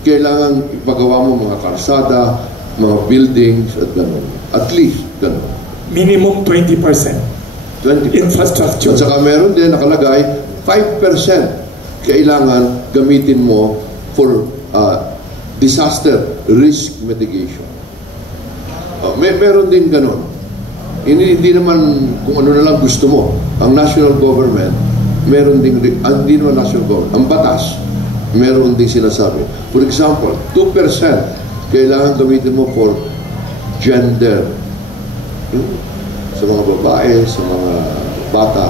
kailangan ipagawa mo mga kalsada, mga buildings, at gano'n. At least, gano'n. Minimum 20%. 20%. Infrastructure. At saka meron din nakalagay, 5% kailangan gamitin mo for disaster risk mitigation. Meron din gano'n. Hindi naman kung ano na lang gusto mo. Ang national government, meron din, hindi naman national government, ang batas, meron din sinasabi. For example, 2% kailangan gamitin mo for gender. Sa mga babae, sa mga bata.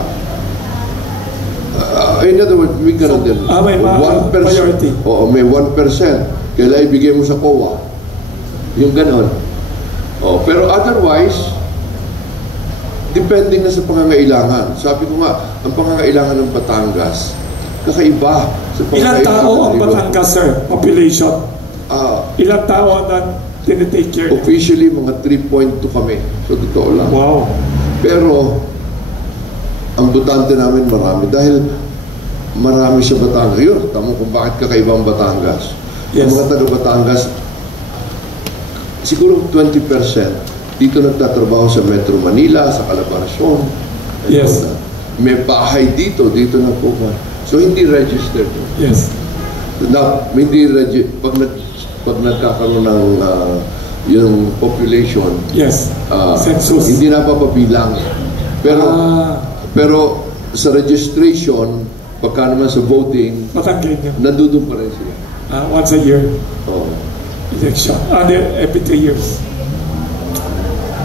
In other words, may gano'n din. May 1%. Priority. Oo, may 1%. Kailangan ibigay mo sa COA. Yung gano'n. Pero otherwise, depending na sa pangangailangan. Sabi ko nga, ang pangangailangan ng Batangas, kakaiba sa Ilang pangangailangan. tao ang Batangas, sir? Population? Ilang tao na tinitake care? Officially, mga 3.2 kami. So, totoo lang. Wow. Pero, ang butante namin marami. Dahil marami sa Batangas. Yun, tamo kung bakit kakaiba ang Batangas. Yes. Ang mga taga-Batangas, siguro 20% dito nagtatrabaho sa Metro Manila, sa Calabarzon. Yes. May bahay dito nagpupunta. So, hindi registered. Yes. Hindi registered. Pag nagkakaroon ng yung population, Yes. Census. hindi napapabilang. Pero sa registration, pagka naman sa voting, Matanggalin niyo. nandun pa rin sila. Once a year. Oo. Election. Every 3 years.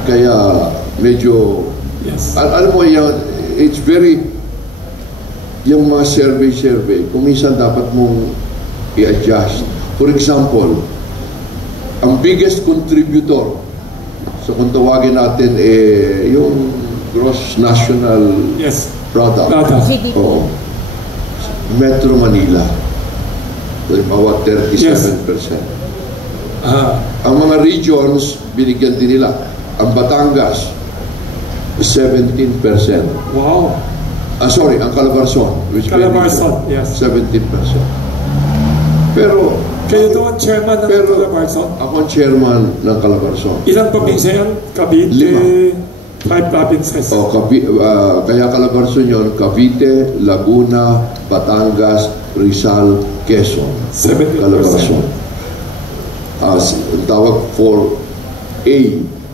Kaya medyo, Yes. alam mo yan, it's very, yung mga survey, kung minsan dapat mong i-adjust. For example, ang biggest contributor sa kung tawagin natin yung gross national Yes. product. GDP. Oo. Metro Manila. About 37%. Ang mga regions, binigyan din nila. Ang Batangas, 17%. Wow. Sorry, ang Calabarzon. Calabarzon, yes. 17%. Pero, Kayo doon, chairman ng Calabarzon? ako ang chairman ng Calabarzon. Ilang probinsya yan? Cavite? 5 provinces. Kaya Calabarzon yun, Cavite, Laguna, Batangas, Rizal, Quezon. 7%. Calabarzon. Ang tawag 4A.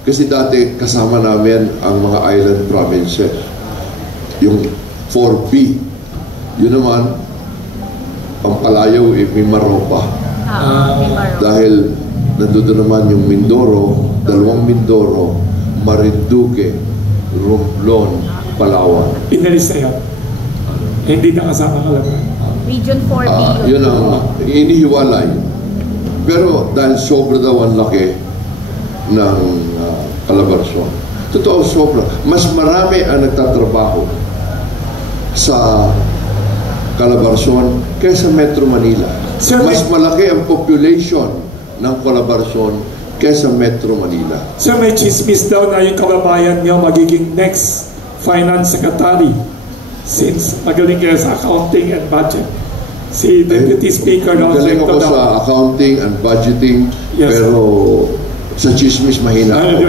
Kasi dati kasama namin ang mga island provinces. Yung 4B. Yun naman, Pampalayaw, Mimaropa. Dahil nandito naman yung Mindoro, 2 Mindoro, Marinduque, Romblon, Palawan. Inalis na yan. Hindi na kasama Calabarzon. Region 4B. Yun ang inihiwalay. Pero dahil sobra daw ang laki ng Calabarzon. Totoo, sobra. Mas marami ang nagtatrabaho sa Calabarzon kaysa Metro Manila. Sir, Mas malaki ang population ng Calabarzon kaysa Metro Manila. Sir, may chismis daw na yung kababayan niyo magiging next finance secretary since magaling kayo sa accounting and budget. Si Deputy Speaker Galing ako sa accounting and budgeting, Yes. pero sa chismis mahina ako.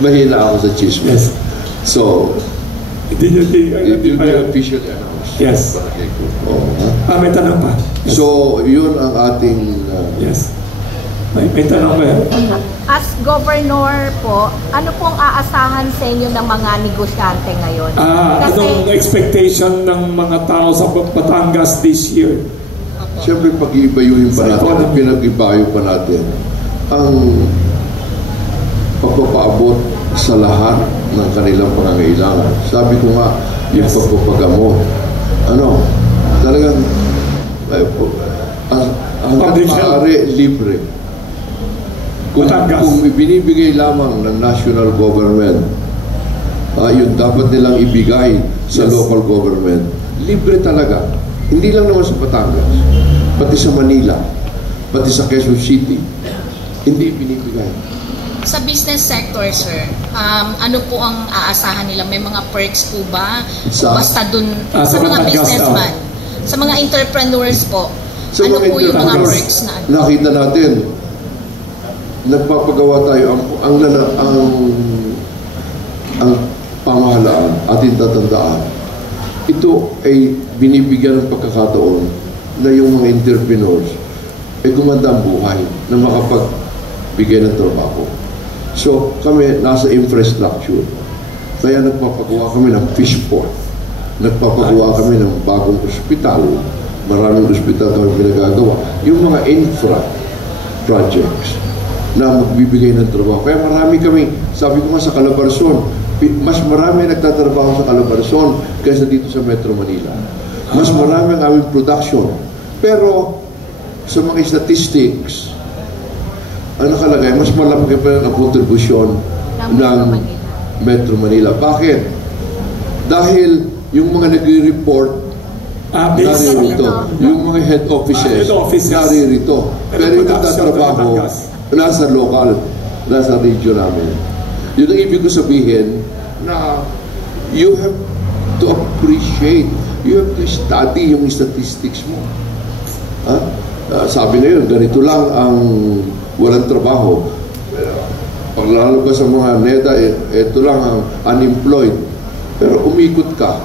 Mahina ako sa chismis. Yes. So, Hindi it will be officially announced. Yes. May tanong pa. Yes. So, yun ang ating... Yes. May tanong pa yan. As governor po, ano pong aasahan sa inyo ng mga negosyante ngayon? Anong expectation ng mga tao sa Batangas this year? Siyempre, pag-iibayuhin pa natin, pinag-ibayo pa natin ang pagpapaabot sa lahat ng kanilang pangangailangan. Sabi ko nga, yung pagpapagamot. Talagang hanggang maaari libre. Kung ibinibigay lamang ng national government, yun dapat nilang ibigay sa local government, libre talaga. Hindi lang naman sa Batangas, pati sa Manila, pati sa Quezon City, hindi binibigay. Sa business sector, sir, ano po ang aasahan nila? May mga perks po ba? Basta dun, sa mga businessman, sa mga entrepreneurs po, ano po yung mga perks na ano? Nakita natin, nagpapagawa tayo ang pamahalaan, ating tatandaan. Ito ay binibigyan ng pagkakataon na yung mga entrepreneurs ay gumanda ang buhay na makapagbigay ng trabaho. So, kami nasa infrastructure. Kaya nagpapagawa kami ng fish port. Nagpapagawa kami ng bagong ospital. Maraming ospital kami pinagagawa. Yung mga infra projects na magbibigay ng trabaho. Kaya marami kami, sabi ko nga sa Calabarzon, mas marami nagtatrabaho sa Calabarzon kaysa dito sa Metro Manila. Mas marami ang aming production. Pero, sa mga statistics, ang nakalagay, mas malaki pa ang kontribusyon ng Metro Manila. Bakit? Dahil yung mga nagre-report naririto. Yung mga head offices naririto. Pero yung nagtatrabaho nasa local, nasa region namin. Yun ang ibig ko sabihin na you have to appreciate, you have to study yung statistics mo. Sabi na yun, ganito lang ang walang trabaho. Paglalo ka sa mga NEDA, ito lang ang unemployed. Pero umikot ka.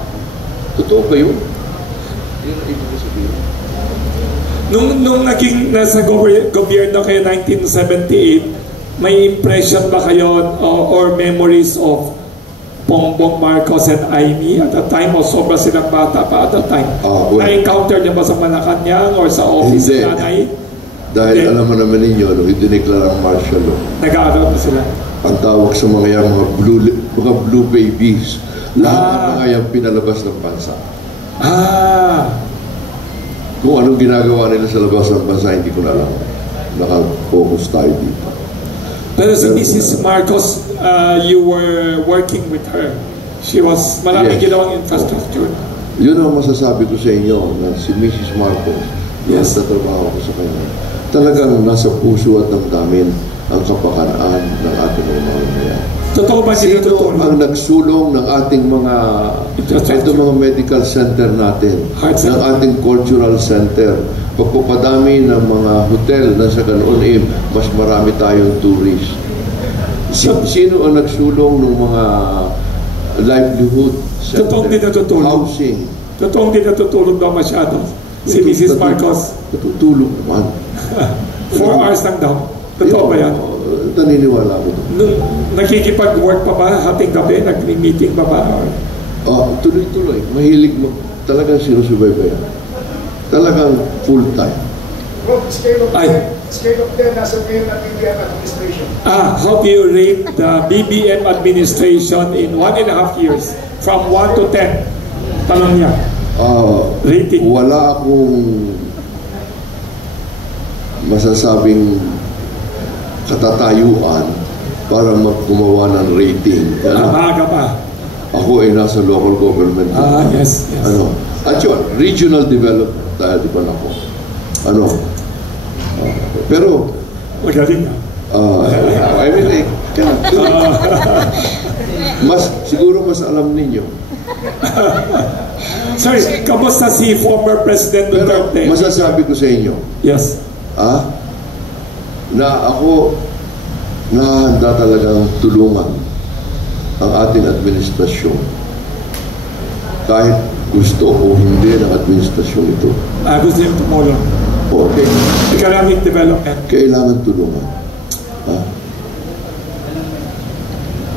Totoo ba yun? Yun ang ibig ko sabihin. Nung naging nasa gobyerno kayo 1978, may impression ba kayo or memories of Bongbong Marcos and Amy at that time, o sobra silang bata pa at that time? Na-encounter niya ba sa Malacanang or sa office ng nanay? Dahil alam mo naman ninyo, nung idineklara ang martial law, nag-aaral na sila. Ang tawag sa mga yan, mga blue babies, lahat ng mga yan pinalabas ng bansa. Kung anong ginagawa nila sa labas ng bansa, hindi ko na alam. Naka-focus tayo dito. Pero si Mrs. Marcos, you were working with her. She was maraming ginawang infrastructure. Yun ang masasabi ko sa inyo, na si Mrs. Marcos, yes, natrabaho ko sa kanya. Talagang nasa puso at damdamin ang kapakaraan ng ating mga mamamayan. Totoo ba sino ang nagsulong ng ating mga medical center natin, ng ating cultural center, pagpapadami ng mga hotel na sa ganoon mas marami tayong tourist. Sino ang nagsulong ng mga livelihood center, housing? Totoong din natutulog daw masyado si Mrs. Marcos. Natutulog naman. 4 hours lang daw. Totoo ba yan? Naniniwala ko. Nakikipag-work pa ba hating gabi? Nag-meeting pa ba? Tuloy-tuloy. Mahilig mo. Talagang sinusubaybayan. Talagang full-time. Scale of 10 nasa ngayon ng BBM administration. How do you rate the BBM administration in 1.5 years? From 1 to 10? Tanong niya. Rating. Wala akong masasabing katatayuan para gumawa ng rating. Maaga pa. Ako ay nasa local government. Yes. At yun, regional development. Di ba ako? Pero magaling I mean, siguro mas alam ninyo. Sorry, kamusta si former President Duterte? Pero masasabi ko sa inyo, yes, na ako nahanda talagang tulungan ang ating administrasyon kahit gusto o hindi ng administrasyon ito. Gusto yung tumulong. Okay. Economic development. Kailangan tulungan.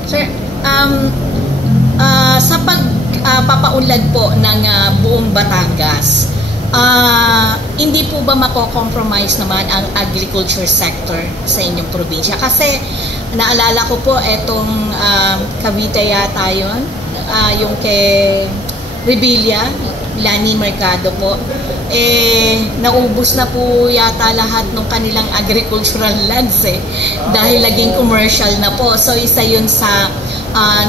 Sir, sa pagpapaunlad po ng buong Batangas, hindi po ba mako-compromise naman ang agriculture sector sa inyong probinsya? Kasi naalala ko po etong Cavite yata yun, yung kay Rebilla, Lani Mercado po, naubos na po yata lahat ng kanilang agricultural lands dahil naging commercial na po. So isa yun sa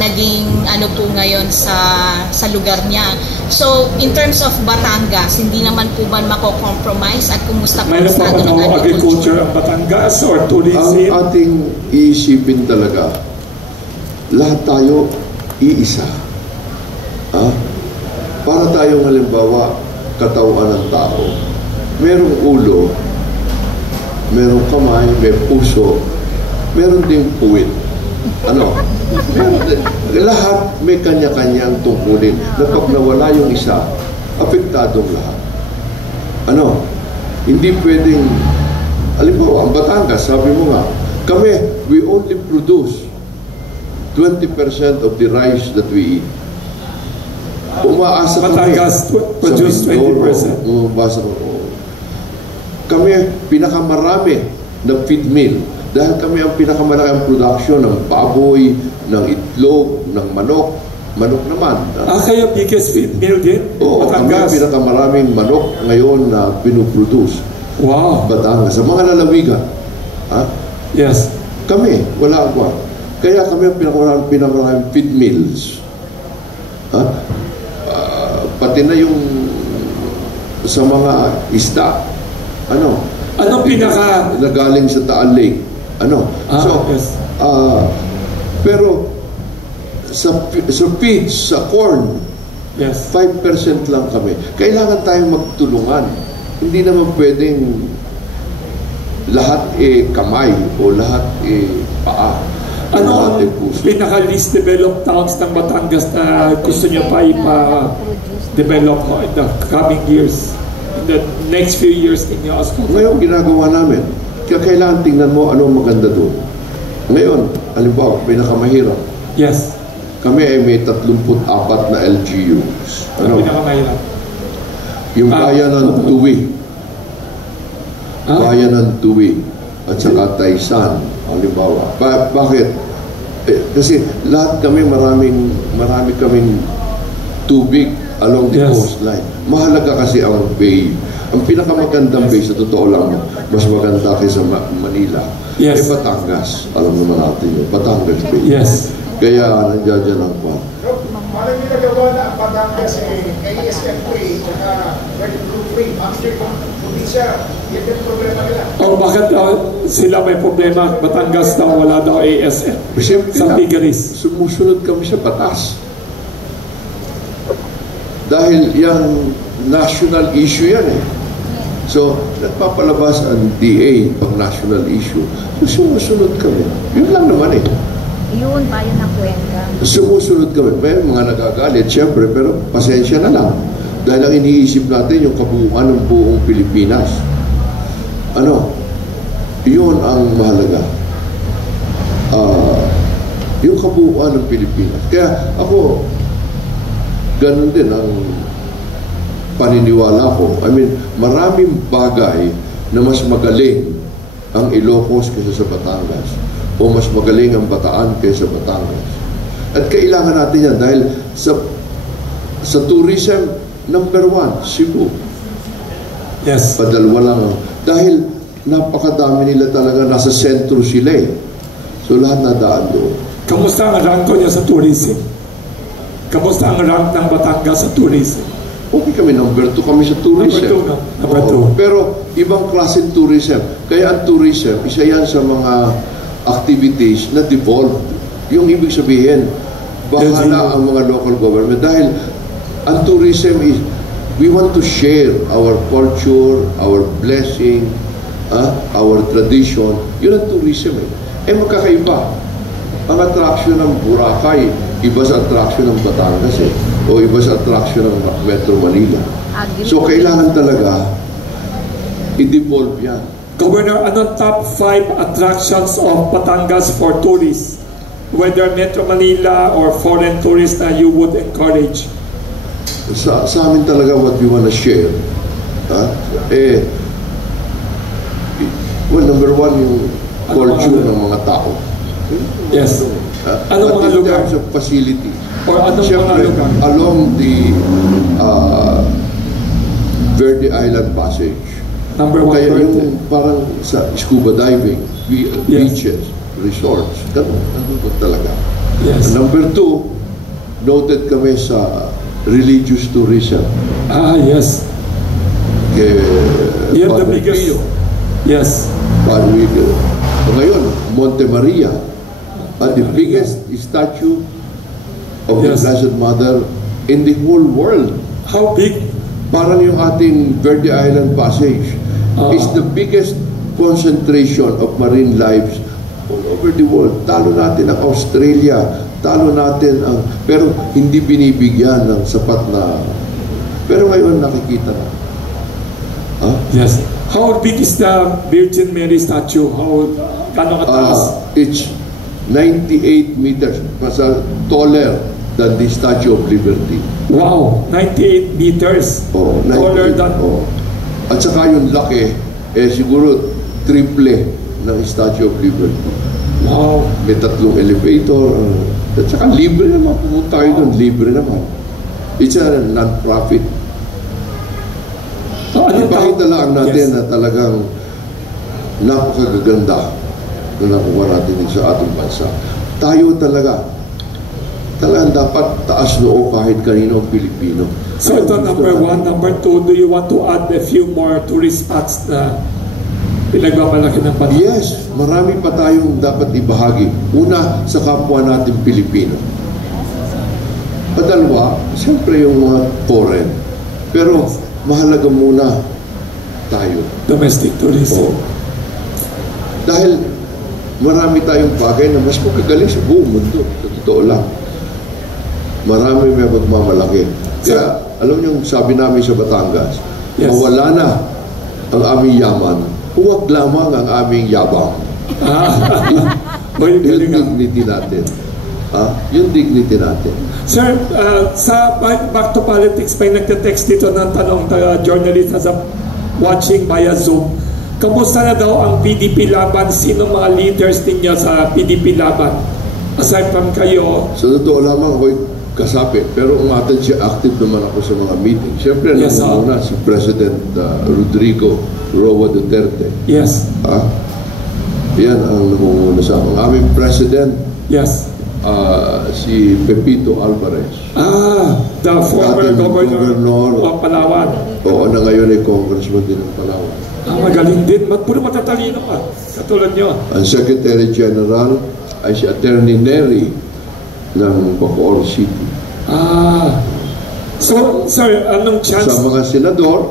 naging po ngayon sa lugar niya. So in terms of Batangas, hindi naman po ba mako-compromise at kumusta po ang estado ng agriculture ang Batangas or tourism? Ang ating iisipin talaga, lahat tayo iisa. Para tayong halimbawa, katawan ng tao. Merong ulo, merong kamay, may puso, meron ding puwit. Lahat may kanya-kanyang tungkulin. Na pag nawala yung isa, apektadong lahat. Hindi pwedeng, halimbawa, ang Batangas, sabi mo nga, kami, we only produce 20% of the rice that we eat. Umaasa Batangas produce 20%. Kami pinakamarami na feed mill dahil kami ang pinakamalaking production ng baboy, ng itlog, ng manok. Manok naman. Kayo biggest feed mill din? Kami ang pinakamaraming manok ngayon na pinuproduce. Wow. Batangas. Sa mga lalawigan. Yes. Kami, wala ako. Kaya kami ang pinakamaraming feed mills. Pati na yung sa mga isda. Anong pinaka nagaling sa Taal Lake. Yes. Pero sa feeds, sa corn, yes, 5% lang kami. Kailangan tayong magtulungan. Hindi naman pwedeng lahat kamay o lahat paa. Ano ang pinaka-least developed towns ng Batangas na gusto nyo pa ipa-develop in the coming years? in the next few years ninyo as governor? Ngayon, ginagawa namin. Kaya kailangan tingnan mo ano maganda doon. Ngayon, halimbawa, pinakamahirap. Yes. Kami ay may 34 na LGUs. Ano? Pinakamahirap. Yung bayan ng Tuwi. Bayan ng Tuwi. At saka Taysan. Halimbawa. Bakit? Kasi lahat kami marami kaming tubig along the coastline. Mahalaga kasi ang bay. Ang pinakamagandang bay, sa totoo lang, mas maganda kaysa Manila. Yes. Batangas. Alam naman natin yun. Batangas Bay. Yes. Kaya nandiyan ang kwan. Parang ginagawa na ang Batangas ASF free, credit free. After hindi siya, yan yung problema nila. O bakit sila may problema? Batangas daw, wala daw ASF. Siyempre sa Tigris. Sumusunod kami sa batas. Dahil yung national issue yan eh. So, nagpapalabas ang DA pag national issue. So, sumusunod kami. Yun lang naman eh. Yun, bayan ng Cuenca. Sumusunod kami. May mga nagagalit, siyempre, pero pasensya na lang. Dahil ang iniisip natin yung kabuuan ng buong Pilipinas. Ano? Yun ang mahalaga. Yung kabuuan ng Pilipinas. Kaya ako, ganun din ang paniniwala ko. I mean, maraming bagay na mas magaling ang Ilocos kaysa sa Batangas. O mas magaling ang Bataan kaysa Batangas. At kailangan natin yan dahil sa tourism, number 1, Cebu. Yes. Padalwa lang. Dahil napakadami nila talaga, nasa sentro sila eh. So lahat nadaan doon. Kamusta ang rank niya sa tourism? Kamusta ang rank ng Batangas sa tourism? Okay kami, number 2 kami sa tourism. Number 2. Pero ibang klaseng tourism. Kaya ang tourism, isa yan sa mga activities na devolved. Yung ibig sabihin, bahala ang mga local government. Dahil ang tourism is, we want to share our culture, our blessing, our tradition. Yun ang tourism eh. Magkakaiba. Ang attraction ng Boracay, iba sa attraction ng Batangas eh. O iba sa attraction ng Metro Manila. So kailangan talaga i-devolve yan. Governor, anong top 5 attractions of Batangas for tourists? Whether Metro Manila or foreign tourists na you would encourage? Sa amin talaga what we want to share. Well, number 1, yung culture ng mga tao. Yes. Anong mga lugar? In terms of facility. Or anong Siyempre, mga lugar? along the Verde Island Passage. Number 1. Kaya yung parang sa scuba diving, beaches, resorts, ganun talaga. Yes. Number 2, noted kami sa religious tourism. Yes. You have the biggest. Yes. Ngayon, Monte Maria, the biggest statue of the Blessed Mother in the whole world. How big? Parang yung ating Verde Island Passage is the biggest concentration of marine lives all over the world. Talo natin ang Australia, talo natin ang... Pero hindi binibigyan ng sapat na... Pero ngayon nakikita na. Yes. How big is the Virgin Mary statue? Kano kataas? It's 98 meters. Mas taller than the Statue of Liberty. Wow! 98 meters. Taller than... At saka yung laki, siguro triple ng Statue of Liberty. Wow! May 3 elevator. At saka libre naman. Pumunta kayo doon, libre naman. It's a non-profit. Ipakita lang natin na talagang napakagaganda na nakuha natin sa ating bansa. Tayo talagang dapat taas noo kahit kanino Pilipino. So ito number 1. Number 2, do you want to add a few more tourist spots na pinagmamalaki ng Batangas? Yes, marami pa tayong dapat ibahagi. Una, sa kapwa natin Pilipino. Padalwa, siyempre yung mga foreign. Pero mahalaga muna tayo. Domestic tourism. Dahil marami tayong bagay na mas magagaling sa buong mundo. Sa totoo lang. Marami may magmamalaki. Kaya, alam niyo, sabi namin sa Batangas, Yes. Mawala na ang aming yaman, huwag lamang ang aming yabang. Yung dignity natin. Yung dignity natin. Sir, sa back to politics, may nagte-text dito ng tanong journalist as watching via Zoom. Kamusta na daw ang PDP laban? Sino mga leaders ninyo sa PDP laban? Aside from kayo. Sa totoo lamang ako'y kasapi, pero umatid siya, active naman ako sa mga meeting. Siyempre, yes, muna si President Rodrigo Roa Duterte. Yes. Yan ang namumuna sa ang aming President. Yes. Si Pepito Alvarez. The former governor of Palawan. Oo, na ngayon ay congressman din ng Palawan. Magaling din. Puro matatalino ka. Katulad nyo. Ang Secretary General ay si Attorney Neri ng Bacoor City. So, sir, anong chance? Sa mga senador,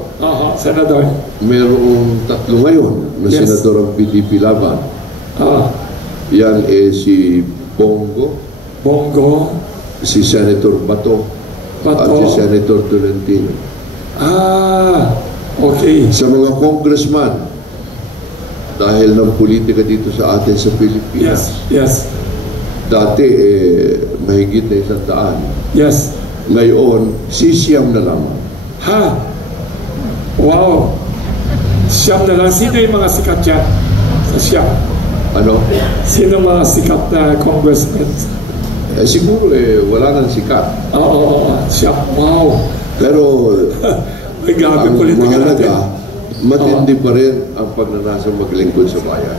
senador. mayroong 3 ngayon na yes. senador ang PDP laban. Yan si Bongo, si Senator Bato, at si Senator Tolentino. Okay. Sa mga congressman, dahil ng politika dito sa atin sa Pilipinas. Yes. Dati, mahigit na 100. Yes. Ngayon, sisiyam na lang. Wow. Siyam na lang. Sino yung mga sikat dyan? Sa siyam? Ano? Sino mga sikat na congressmen? Siguro, wala nang sikat. Siyam. Wow. Pero, ang mahalaga, matindi pa rin ang pagnanasang maglingkod sa bayan.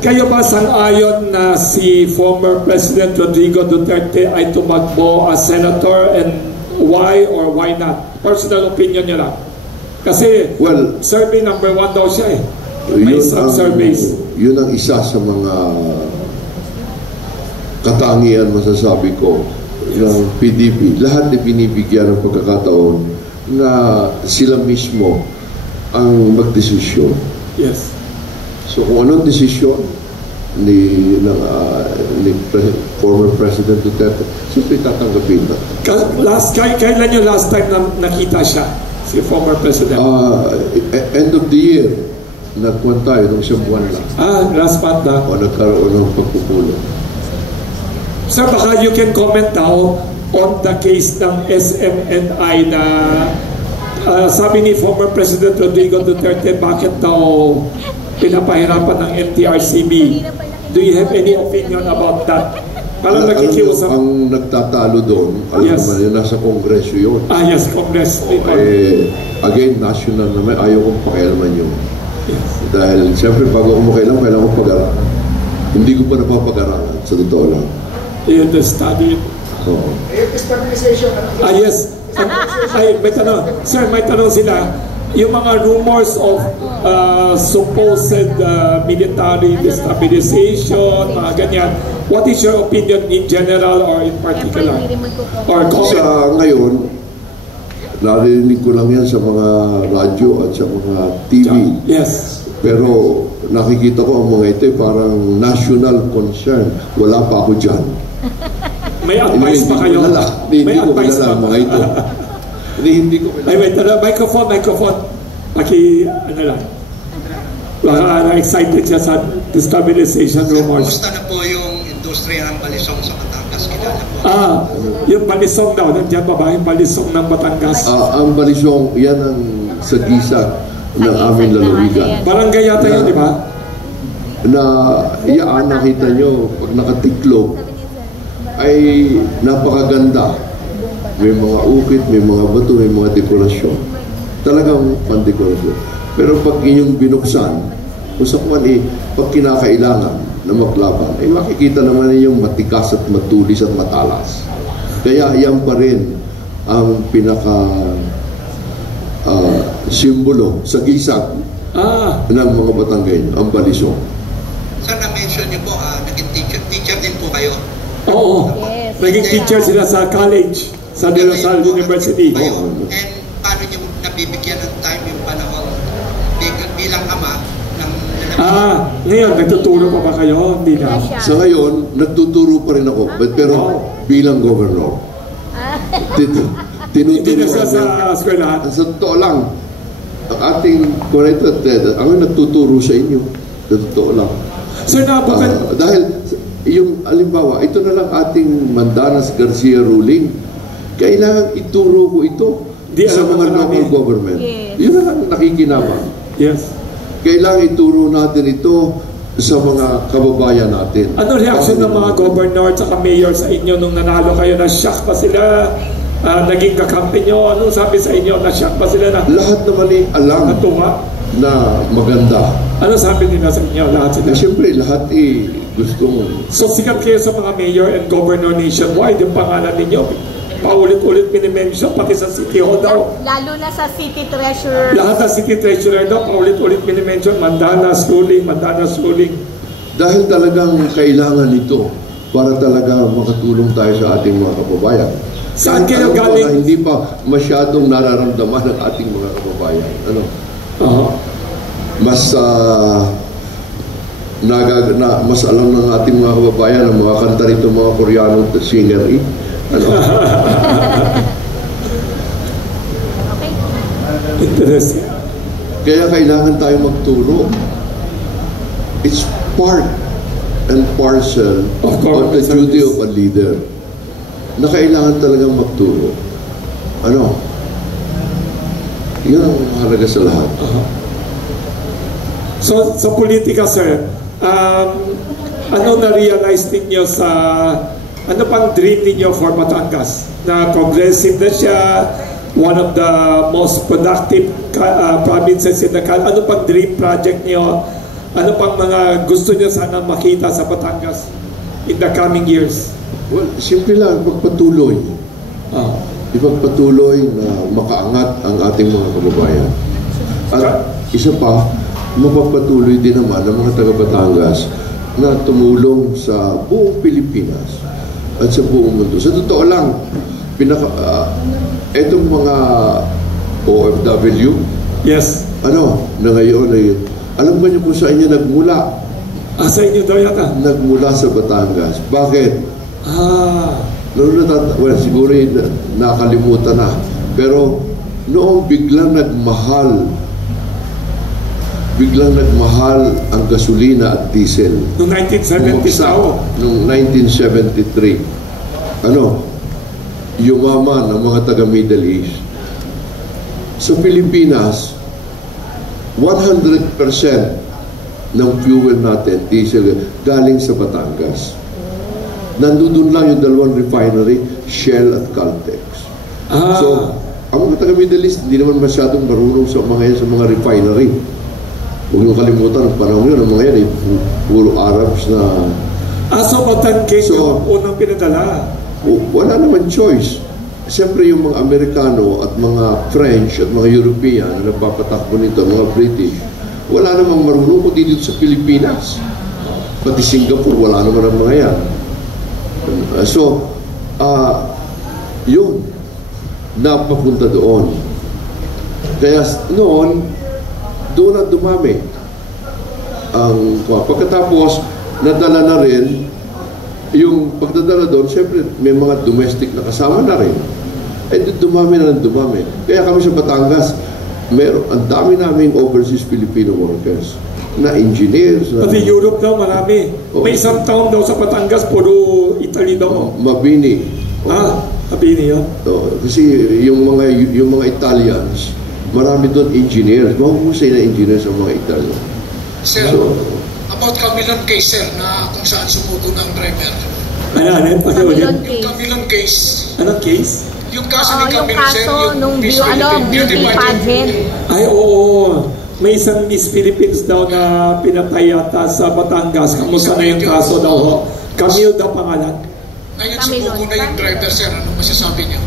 Kayo ba sang-ayon na si former President Rodrigo Duterte ay tumakbo as senator, and why or why not? Personal opinion niya lang. Kasi survey number 1 daw siya May some surveys. Yun ang isa sa mga katangian masasabi ko ng PDP. Lahat ay binibigyan ng pagkakataon na sila mismo ang magdesisyon. Yes. So kung anong desisyon ni former President Duterte, siyempre tatanggapin na. Kailan yung last time na nakita siya, si former President? End of the year, nagkuhan tayo nung isang buwan lang. Last month na? O nagkaroon ng pagpupulong. Sir, baka you can comment now on the case ng SMNI na sabi ni former President Rodrigo Duterte, bakit daw pinapahirapan ng MTRCB? Do you have any opinion about that? Parang nakikiusap. Ang nagtatalo doon, alam naman yun, nasa Kongreso yun. Yes, Congress. Again, national naman, ayaw kong pakialaman yun. Yes. Dahil, siyempre, bago ako makailang, kailangan ko pag-aralan. Hindi ko pa napapag-aralan, sa totoo lang. You study it? Oo. Stabilization. Yes. May tanong. Sir, may tanong sila. Yung mga rumors of supposed military destabilization, mga ganyan, what is your opinion in general or in particular? Or sa ngayon, narinig ko lang yan sa mga radyo at sa mga TV. Yes. Pero nakikita ko ang mga ito parang national concern. Wala pa ako dyan. May advice pa kayo? Hindi ko kilala ang mga ito. Hindi ko kilala. Microphone. Ano lang. Baka excited siya sa destabilization rumors. Kumusta na po yung industriya ng balisong sa Batangas? Kilala po? Yung balisong daw. Nandiyan ba ba yung balisong ng Batangas? Ang balisong, yan ang sagisa ng aming lalawigan. Barangay yata yun, di ba? Na nakita nyo, pag nakatiklop, ay napakaganda. May mga ukit, may mga bato, may mga dekorasyon. Talagang pandekorasyon. Pero pag inyong binuksan, kung sa kuwan pag kinakailangan na maklaban, makikita naman ninyong matikas at matulis at matalas. Kaya yan pa rin ang pinaka simbolo sa gisag ng mga Batanggenyo, ang balisong. Sir, na-mention niyo po, naging teacher din po kayo. Oo. Yes. Naging teacher sila sa college, sa De La Salle University. And paano niyo nabibigyan ng time yung panahon bilang ama ng ngayon, nagtuturo pa ba kayo? Hindi na. Sa ngayon, nagtuturo pa rin ako, pero bilang governor. Hindi na siya sa eskwelahan. Sa totoo lang, ang ating curator, ang nagtuturo sa inyo. Sa totoo lang. Sir, naabutan. Dahil, yung alimbawa, ito na lang ating Mandanas Garcia ruling. Kailangan ituro ko ito sa mga local government. Yes. Yun ang nakikinabang. Yes. Kailangan ituro natin ito sa mga kababayan natin. Ano reaction ng mga governor at mayor sa inyo nung nanalo kayo? Na-shock pa sila? Naging kakampi nyo? Ano sabi sa inyo? Na-shock pa sila na? Lahat naman alam natuwa na maganda. Ano sabi nila sa inyo? Lahat sila? Siyempre, lahat gusto mo. So sikat kayo sa mga mayor and governor nationwide, yung pangalan ninyo, paulit-ulit minimension, pati sa City Hall daw. Lalo na sa City Treasurer. Lahat ng City Treasurer daw, paulit-ulit minimension, Mandanas ruling, Mandanas ruling. Dahil talagang kailangan ito para talaga makatulong tayo sa ating mga kababayan. Saan kayo galing? Hindi pa masyadong nararamdaman ng ating mga kababayan. Ano? Mas mas alam ng ating mga kababayan ang mga kanta rito, mga Koreano singer ano? Okay. Interesting. Kaya kailangan tayo magturo. It's part and parcel of the duty of a leader na kailangan talagang magturo. Ano? Yun ang mahalaga sa lahat. So, sa politika, sir, ano na-realize ninyo sa, ano pang dream ninyo for Batangas? Na progressive na siya, one of the most productive provinces in the country. Ano pang dream project niyo? Ano pang mga gusto niyo sana makita sa Batangas in the coming years? Well, simple lang, pagpatuloy. Ipagpatuloy na makaangat ang ating mga kababayan. At isa pa, mapagpatuloy din naman ng mga taga-Batangas na tumulong sa buong Pilipinas at sa buong mundo. Sa totoo lang, itong mga OFW, yes, na ngayon ay, alam ba niyo kung saan niya nagmula? Sa inyo daw yata? Nagmula sa Batangas. Bakit? Siguro nakalimutan na. Pero noong biglang nagmahal ang gasolina at diesel. Noong 1970s ako. Noong 1973. Yumaman ang mga taga Middle East. Sa Pilipinas, 100% ng fuel natin, diesel, galing sa Batangas. Nandun lang yung dalawang refinery, Shell at Caltex. So, ang mga taga Middle East, hindi naman masyadong marunong sa mga refinery. Huwag nyo kalimutan, ang panahon yun, ang mga yan ay puro Arabs na... So Batangas yung unang pinadala? Wala naman choice. Siyempre yung mga Amerikano at mga French at mga European na nagpapatakbo nito, mga British, wala namang marunong kundi dito sa Pilipinas. Pati Singapore, wala naman ang mga yan. Yun, napapunta doon. Kaya noon, doon ang dumami. Pagkatapos, nadala na rin, yung pagdadala doon, siyempre may mga domestic na kasama na rin. Dumami na ng dumami. Kaya kami sa Batangas, ang dami naming overseas Filipino workers na engineers. Pati Europe daw, marami. May isang town daw sa Batangas, puro Italy daw. Mabini. Mabini yan. Kasi yung mga Italians, marami doon engineers. Mahusay na engineers ang mga Italians. Sir, about Camilon case, sir, na kung saan sumuko ng driver. Camilon case. Anong case? Yung kaso ni Camilon, sir, yung beauty pageant. Ay, oo. May isang Miss Philippines daw na pinatay yata sa Batangas. Kamusta na yung kaso daw ho? Camille daw pangalan. Ngayon, sumuko na yung driver, sir. Ano masasabi niyo?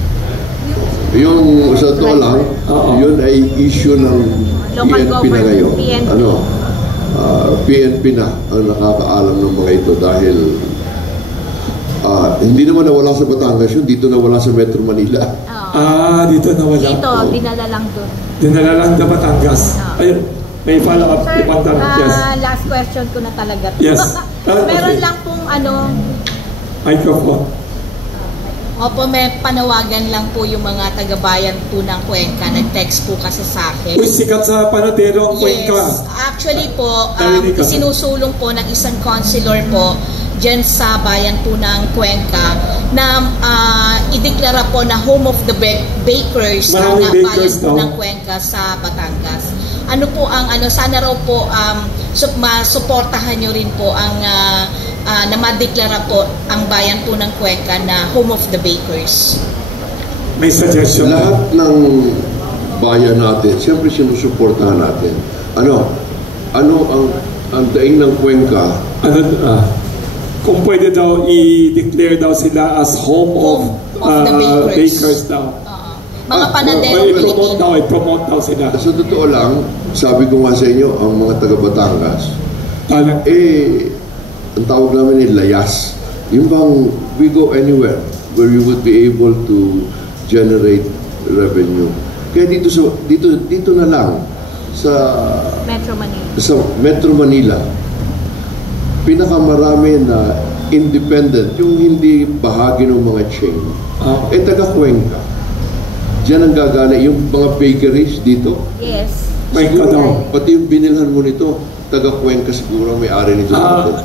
Yung sa to lang, yun ay issue ng PNP na ngayon. PNP na ang nakakaalam ng mga ito dahil hindi naman nawala sa Batangas yun, dito nawala sa Metro Manila. Dito nawala. Dito, dinala lang doon. Dinala lang sa Batangas. Ayun, may follow-up. Sir, Yes. last question ko na talaga. Yes. Meron lang pong microphone. Opo, may panawagan lang po yung mga taga-bayan po ng Cuenca. Nag-text po kasi sa akin. Uy, sikat sa panadero ang Cuenca. Yes. Actually po, Narinig ka. sinusulong po ng isang councilor po dyan sa bayan po ng Cuenca na ideklara po na home of the bakers ang Maraming bayan bakers po daw. ng Cuenca sa Batangas. Ano po ang sana raw po masuportahan nyo rin po ang na madeklara po ang bayan po ng Cuenca na home of the bakers. May suggestion. Lahat ng bayan natin, siyempre sinusuportahan natin. Ano ang daing ng Cuenca? Kung pwede daw i-declare daw sila as home of the bakers daw. Mga panadero Pilipino. I-promote daw sila. Sa totoo lang, sabi ko nga sa inyo, ang mga taga Batangas, ang tawag namin ay layas. Yung bang we go anywhere where you would be able to generate revenue. Kaya dito na lang sa Metro Manila, pinakamarami na independent, yung hindi bahagi ng mga chain, taga Cuenca. Diyan ang gagana, yung mga bakeries dito. Yes. May daw. Pati yung binilhan mo nito, taga Cuenca siguro may-ari nito.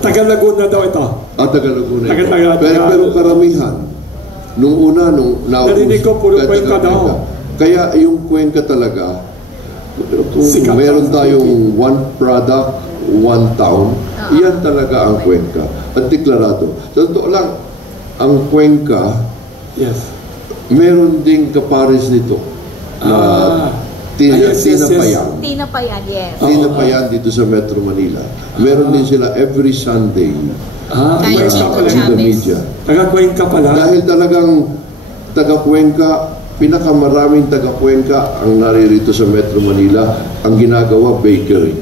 Taga Laguna daw ito. Taga Laguna. Taga- Pero karamihan, nung narinig ko, puro Cuenca daw. Kaya yung Cuenca talaga, kung Sikat. meron tayong one product, one town, iyan talaga ang Cuenca. At deklarado. Sa totoo lang, ang Cuenca, Yes. meron ding kapares nito na Tinapayan. Tinapayan, yes. Tinapayan dito sa Metro Manila. Meron din sila every Sunday. Kahit Chico in the Chavez. media. Taga Cuenca pala. Dahil talagang taga Cuenca, pinakamaraming taga Cuenca ang naririto sa Metro Manila, ang ginagawa bakery.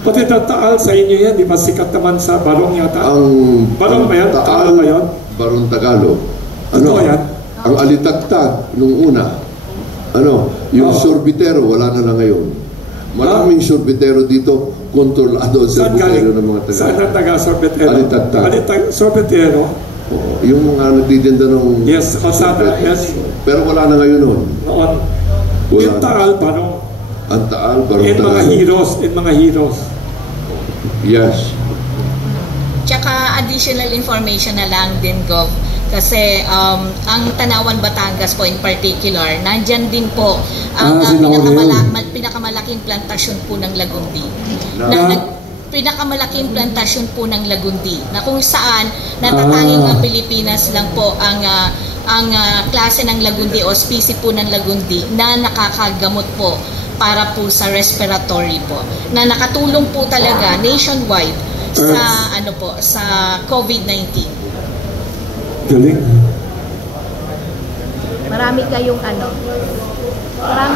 Pati Taal sa inyo yan, di ba sikat naman sa Barong yata? Ang Barong ba yan? Taal ba yan? Barong Tagalog. Totoo yan? Ang alitagtag nung una, yung sorbitero, wala na ngayon. Maraming sorbitero dito, kontrolado ang Saan sorbitero galing? ng mga taga. Saan ang taga-sorbetero? Alitagtag. Sorbetero? Oo, yung mga nagtitinda ng... Yes, kalsada, yes. Pero wala na ngayon noon. Noon. Wala Yung na. Taal, Barong. Ang Taal, Barong In mga heroes. Yes. Tsaka additional information na lang din, Gov. Kasi ang Tanawan, Batangas po in particular, nandyan din po ang pinakamalaking plantasyon po ng Lagundi. Pinakamalaking plantasyon po ng Lagundi na kung saan natatanging ang Pilipinas lang po ang klase ng Lagundi o species po ng Lagundi na nakakagamot po para po sa respiratory po, na nakatulong po talaga nationwide sa sa COVID-19. Galing. Marami kayong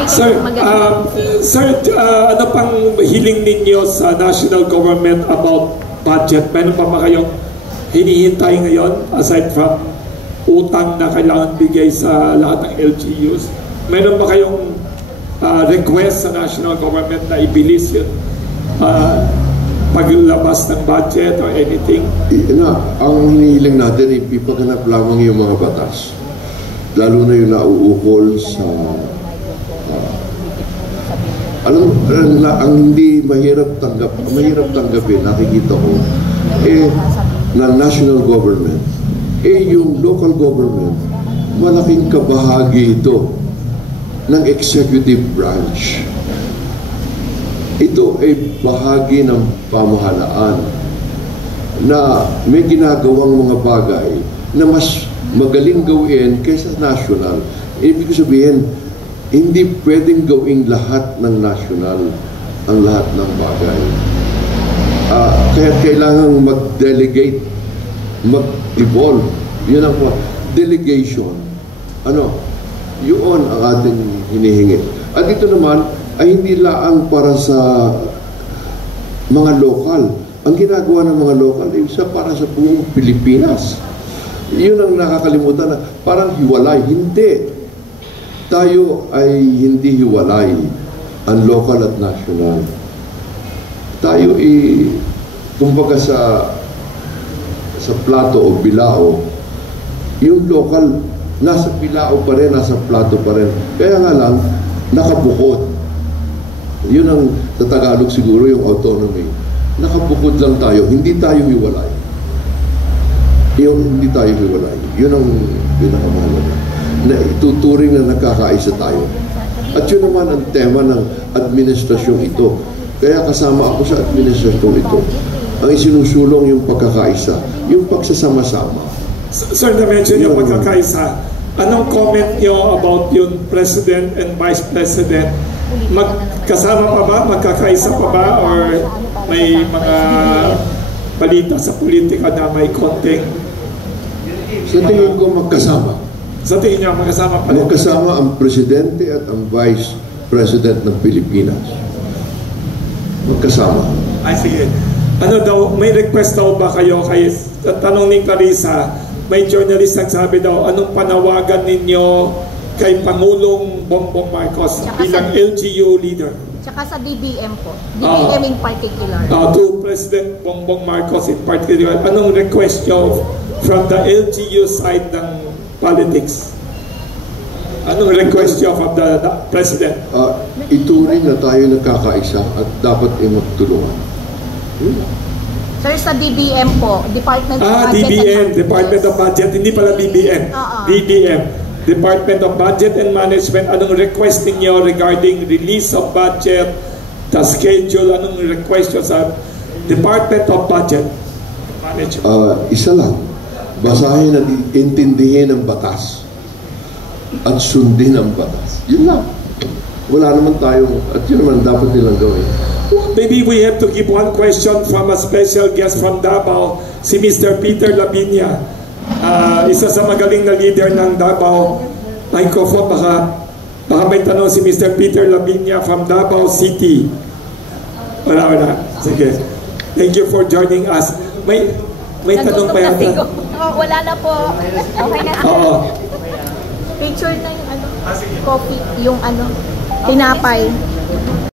Sir, magandang ano pang hiling ninyo sa national government about budget? Meron pa ba kayong hinihintay ngayon aside from utang na kailangan bigay sa lahat ng LGUs? Meron ba kayong request sa national government na ibilis yun? Paglabas ng budget or anything? Ang hinihiling natin ay ipaganap lamang yung mga batas. Lalo na yung nauukol sa ang hindi mahirap tanggapin, nakikita ko, na national government, yung local government, malaking kabahagi ito ng executive branch. Ito ay bahagi ng pamahalaan na may ginagawang mga bagay na mas magaling gawin kaysa national. Ibig sabihin, hindi pwedeng gawing lahat ng national ang lahat ng bagay. Kaya kailangang mag-delegate, mag-evolve. Yun ang delegation. Yun ang ating hinihingi. At ito naman ay hindi lang para sa mga lokal. Ang ginagawa ng mga lokal ay isa para sa buong Pilipinas. Yun ang nakakalimutan na parang hiwalay. Hindi. Tayo ay hindi hiwalay ang local at national. Tayo kumbaga sa plato o bilao, yung local nasa pilao pa rin, nasa plato pa rin. Kaya nga lang, nakabukod. Yun ang sa Tagalog siguro yung autonomy. Nakabukod lang tayo, hindi tayo hiwalay. Hindi tayo hiwalay. Yun ang pinakamahalaga. Na ituturing na nagkakaisa tayo. At yun naman ang tema ng administrasyong ito. Kaya kasama ako sa administrasyong ito. Ang isinusulong yung pagkakaisa, yung pagsasama-sama. Sir, na-mention yung pagkakaisa. Anong comment nyo about yung President and Vice President? Magkasama pa ba? Magkakaisa pa ba? Or may mga balita sa politika na may konting? Sa tingin ko magkasama. Sa tingin nyo magkasama pa rin? Magkasama ang Presidente at ang Vice President ng Pilipinas. Magkasama. Ay, sige. Ano daw, may request daw ba kayo kay tanong ni Clarissa, may journalist nagsabi daw, anong panawagan ninyo kay Pangulong Bongbong Marcos bilang LGU leader? Tsaka sa DBM po. DBM in particular. To President Bongbong Marcos in particular, anong request nyo from the LGU side ng politics? Anong request nyo from the President? Ituring na tayo nagkakaisa at dapat magtulungan. Sir, sa DBM po, Department of Budget DBM, Department of Budget, hindi pala BBM. DBM, Department of Budget and Management, anong request niyo regarding release of budget, the schedule, anong request nyo sa Department of Budget Management? Isa lang, basahin at intindihin ang batas at sundin ang batas. Yun lang. Wala naman tayong, at yun naman dapat nilang gawin. Maybe we have to give one question from a special guest from Davao, si Mr. Peter Labinia. Isa sa magaling na leader ng Davao. Microphone, baka may tanong si Mr. Peter Labinia from Davao City. Wala. Sige. Thank you for joining us. May tanong pa yata? Wala na po. Okay na. Oo. Picture na yung coffee, yung tinapay.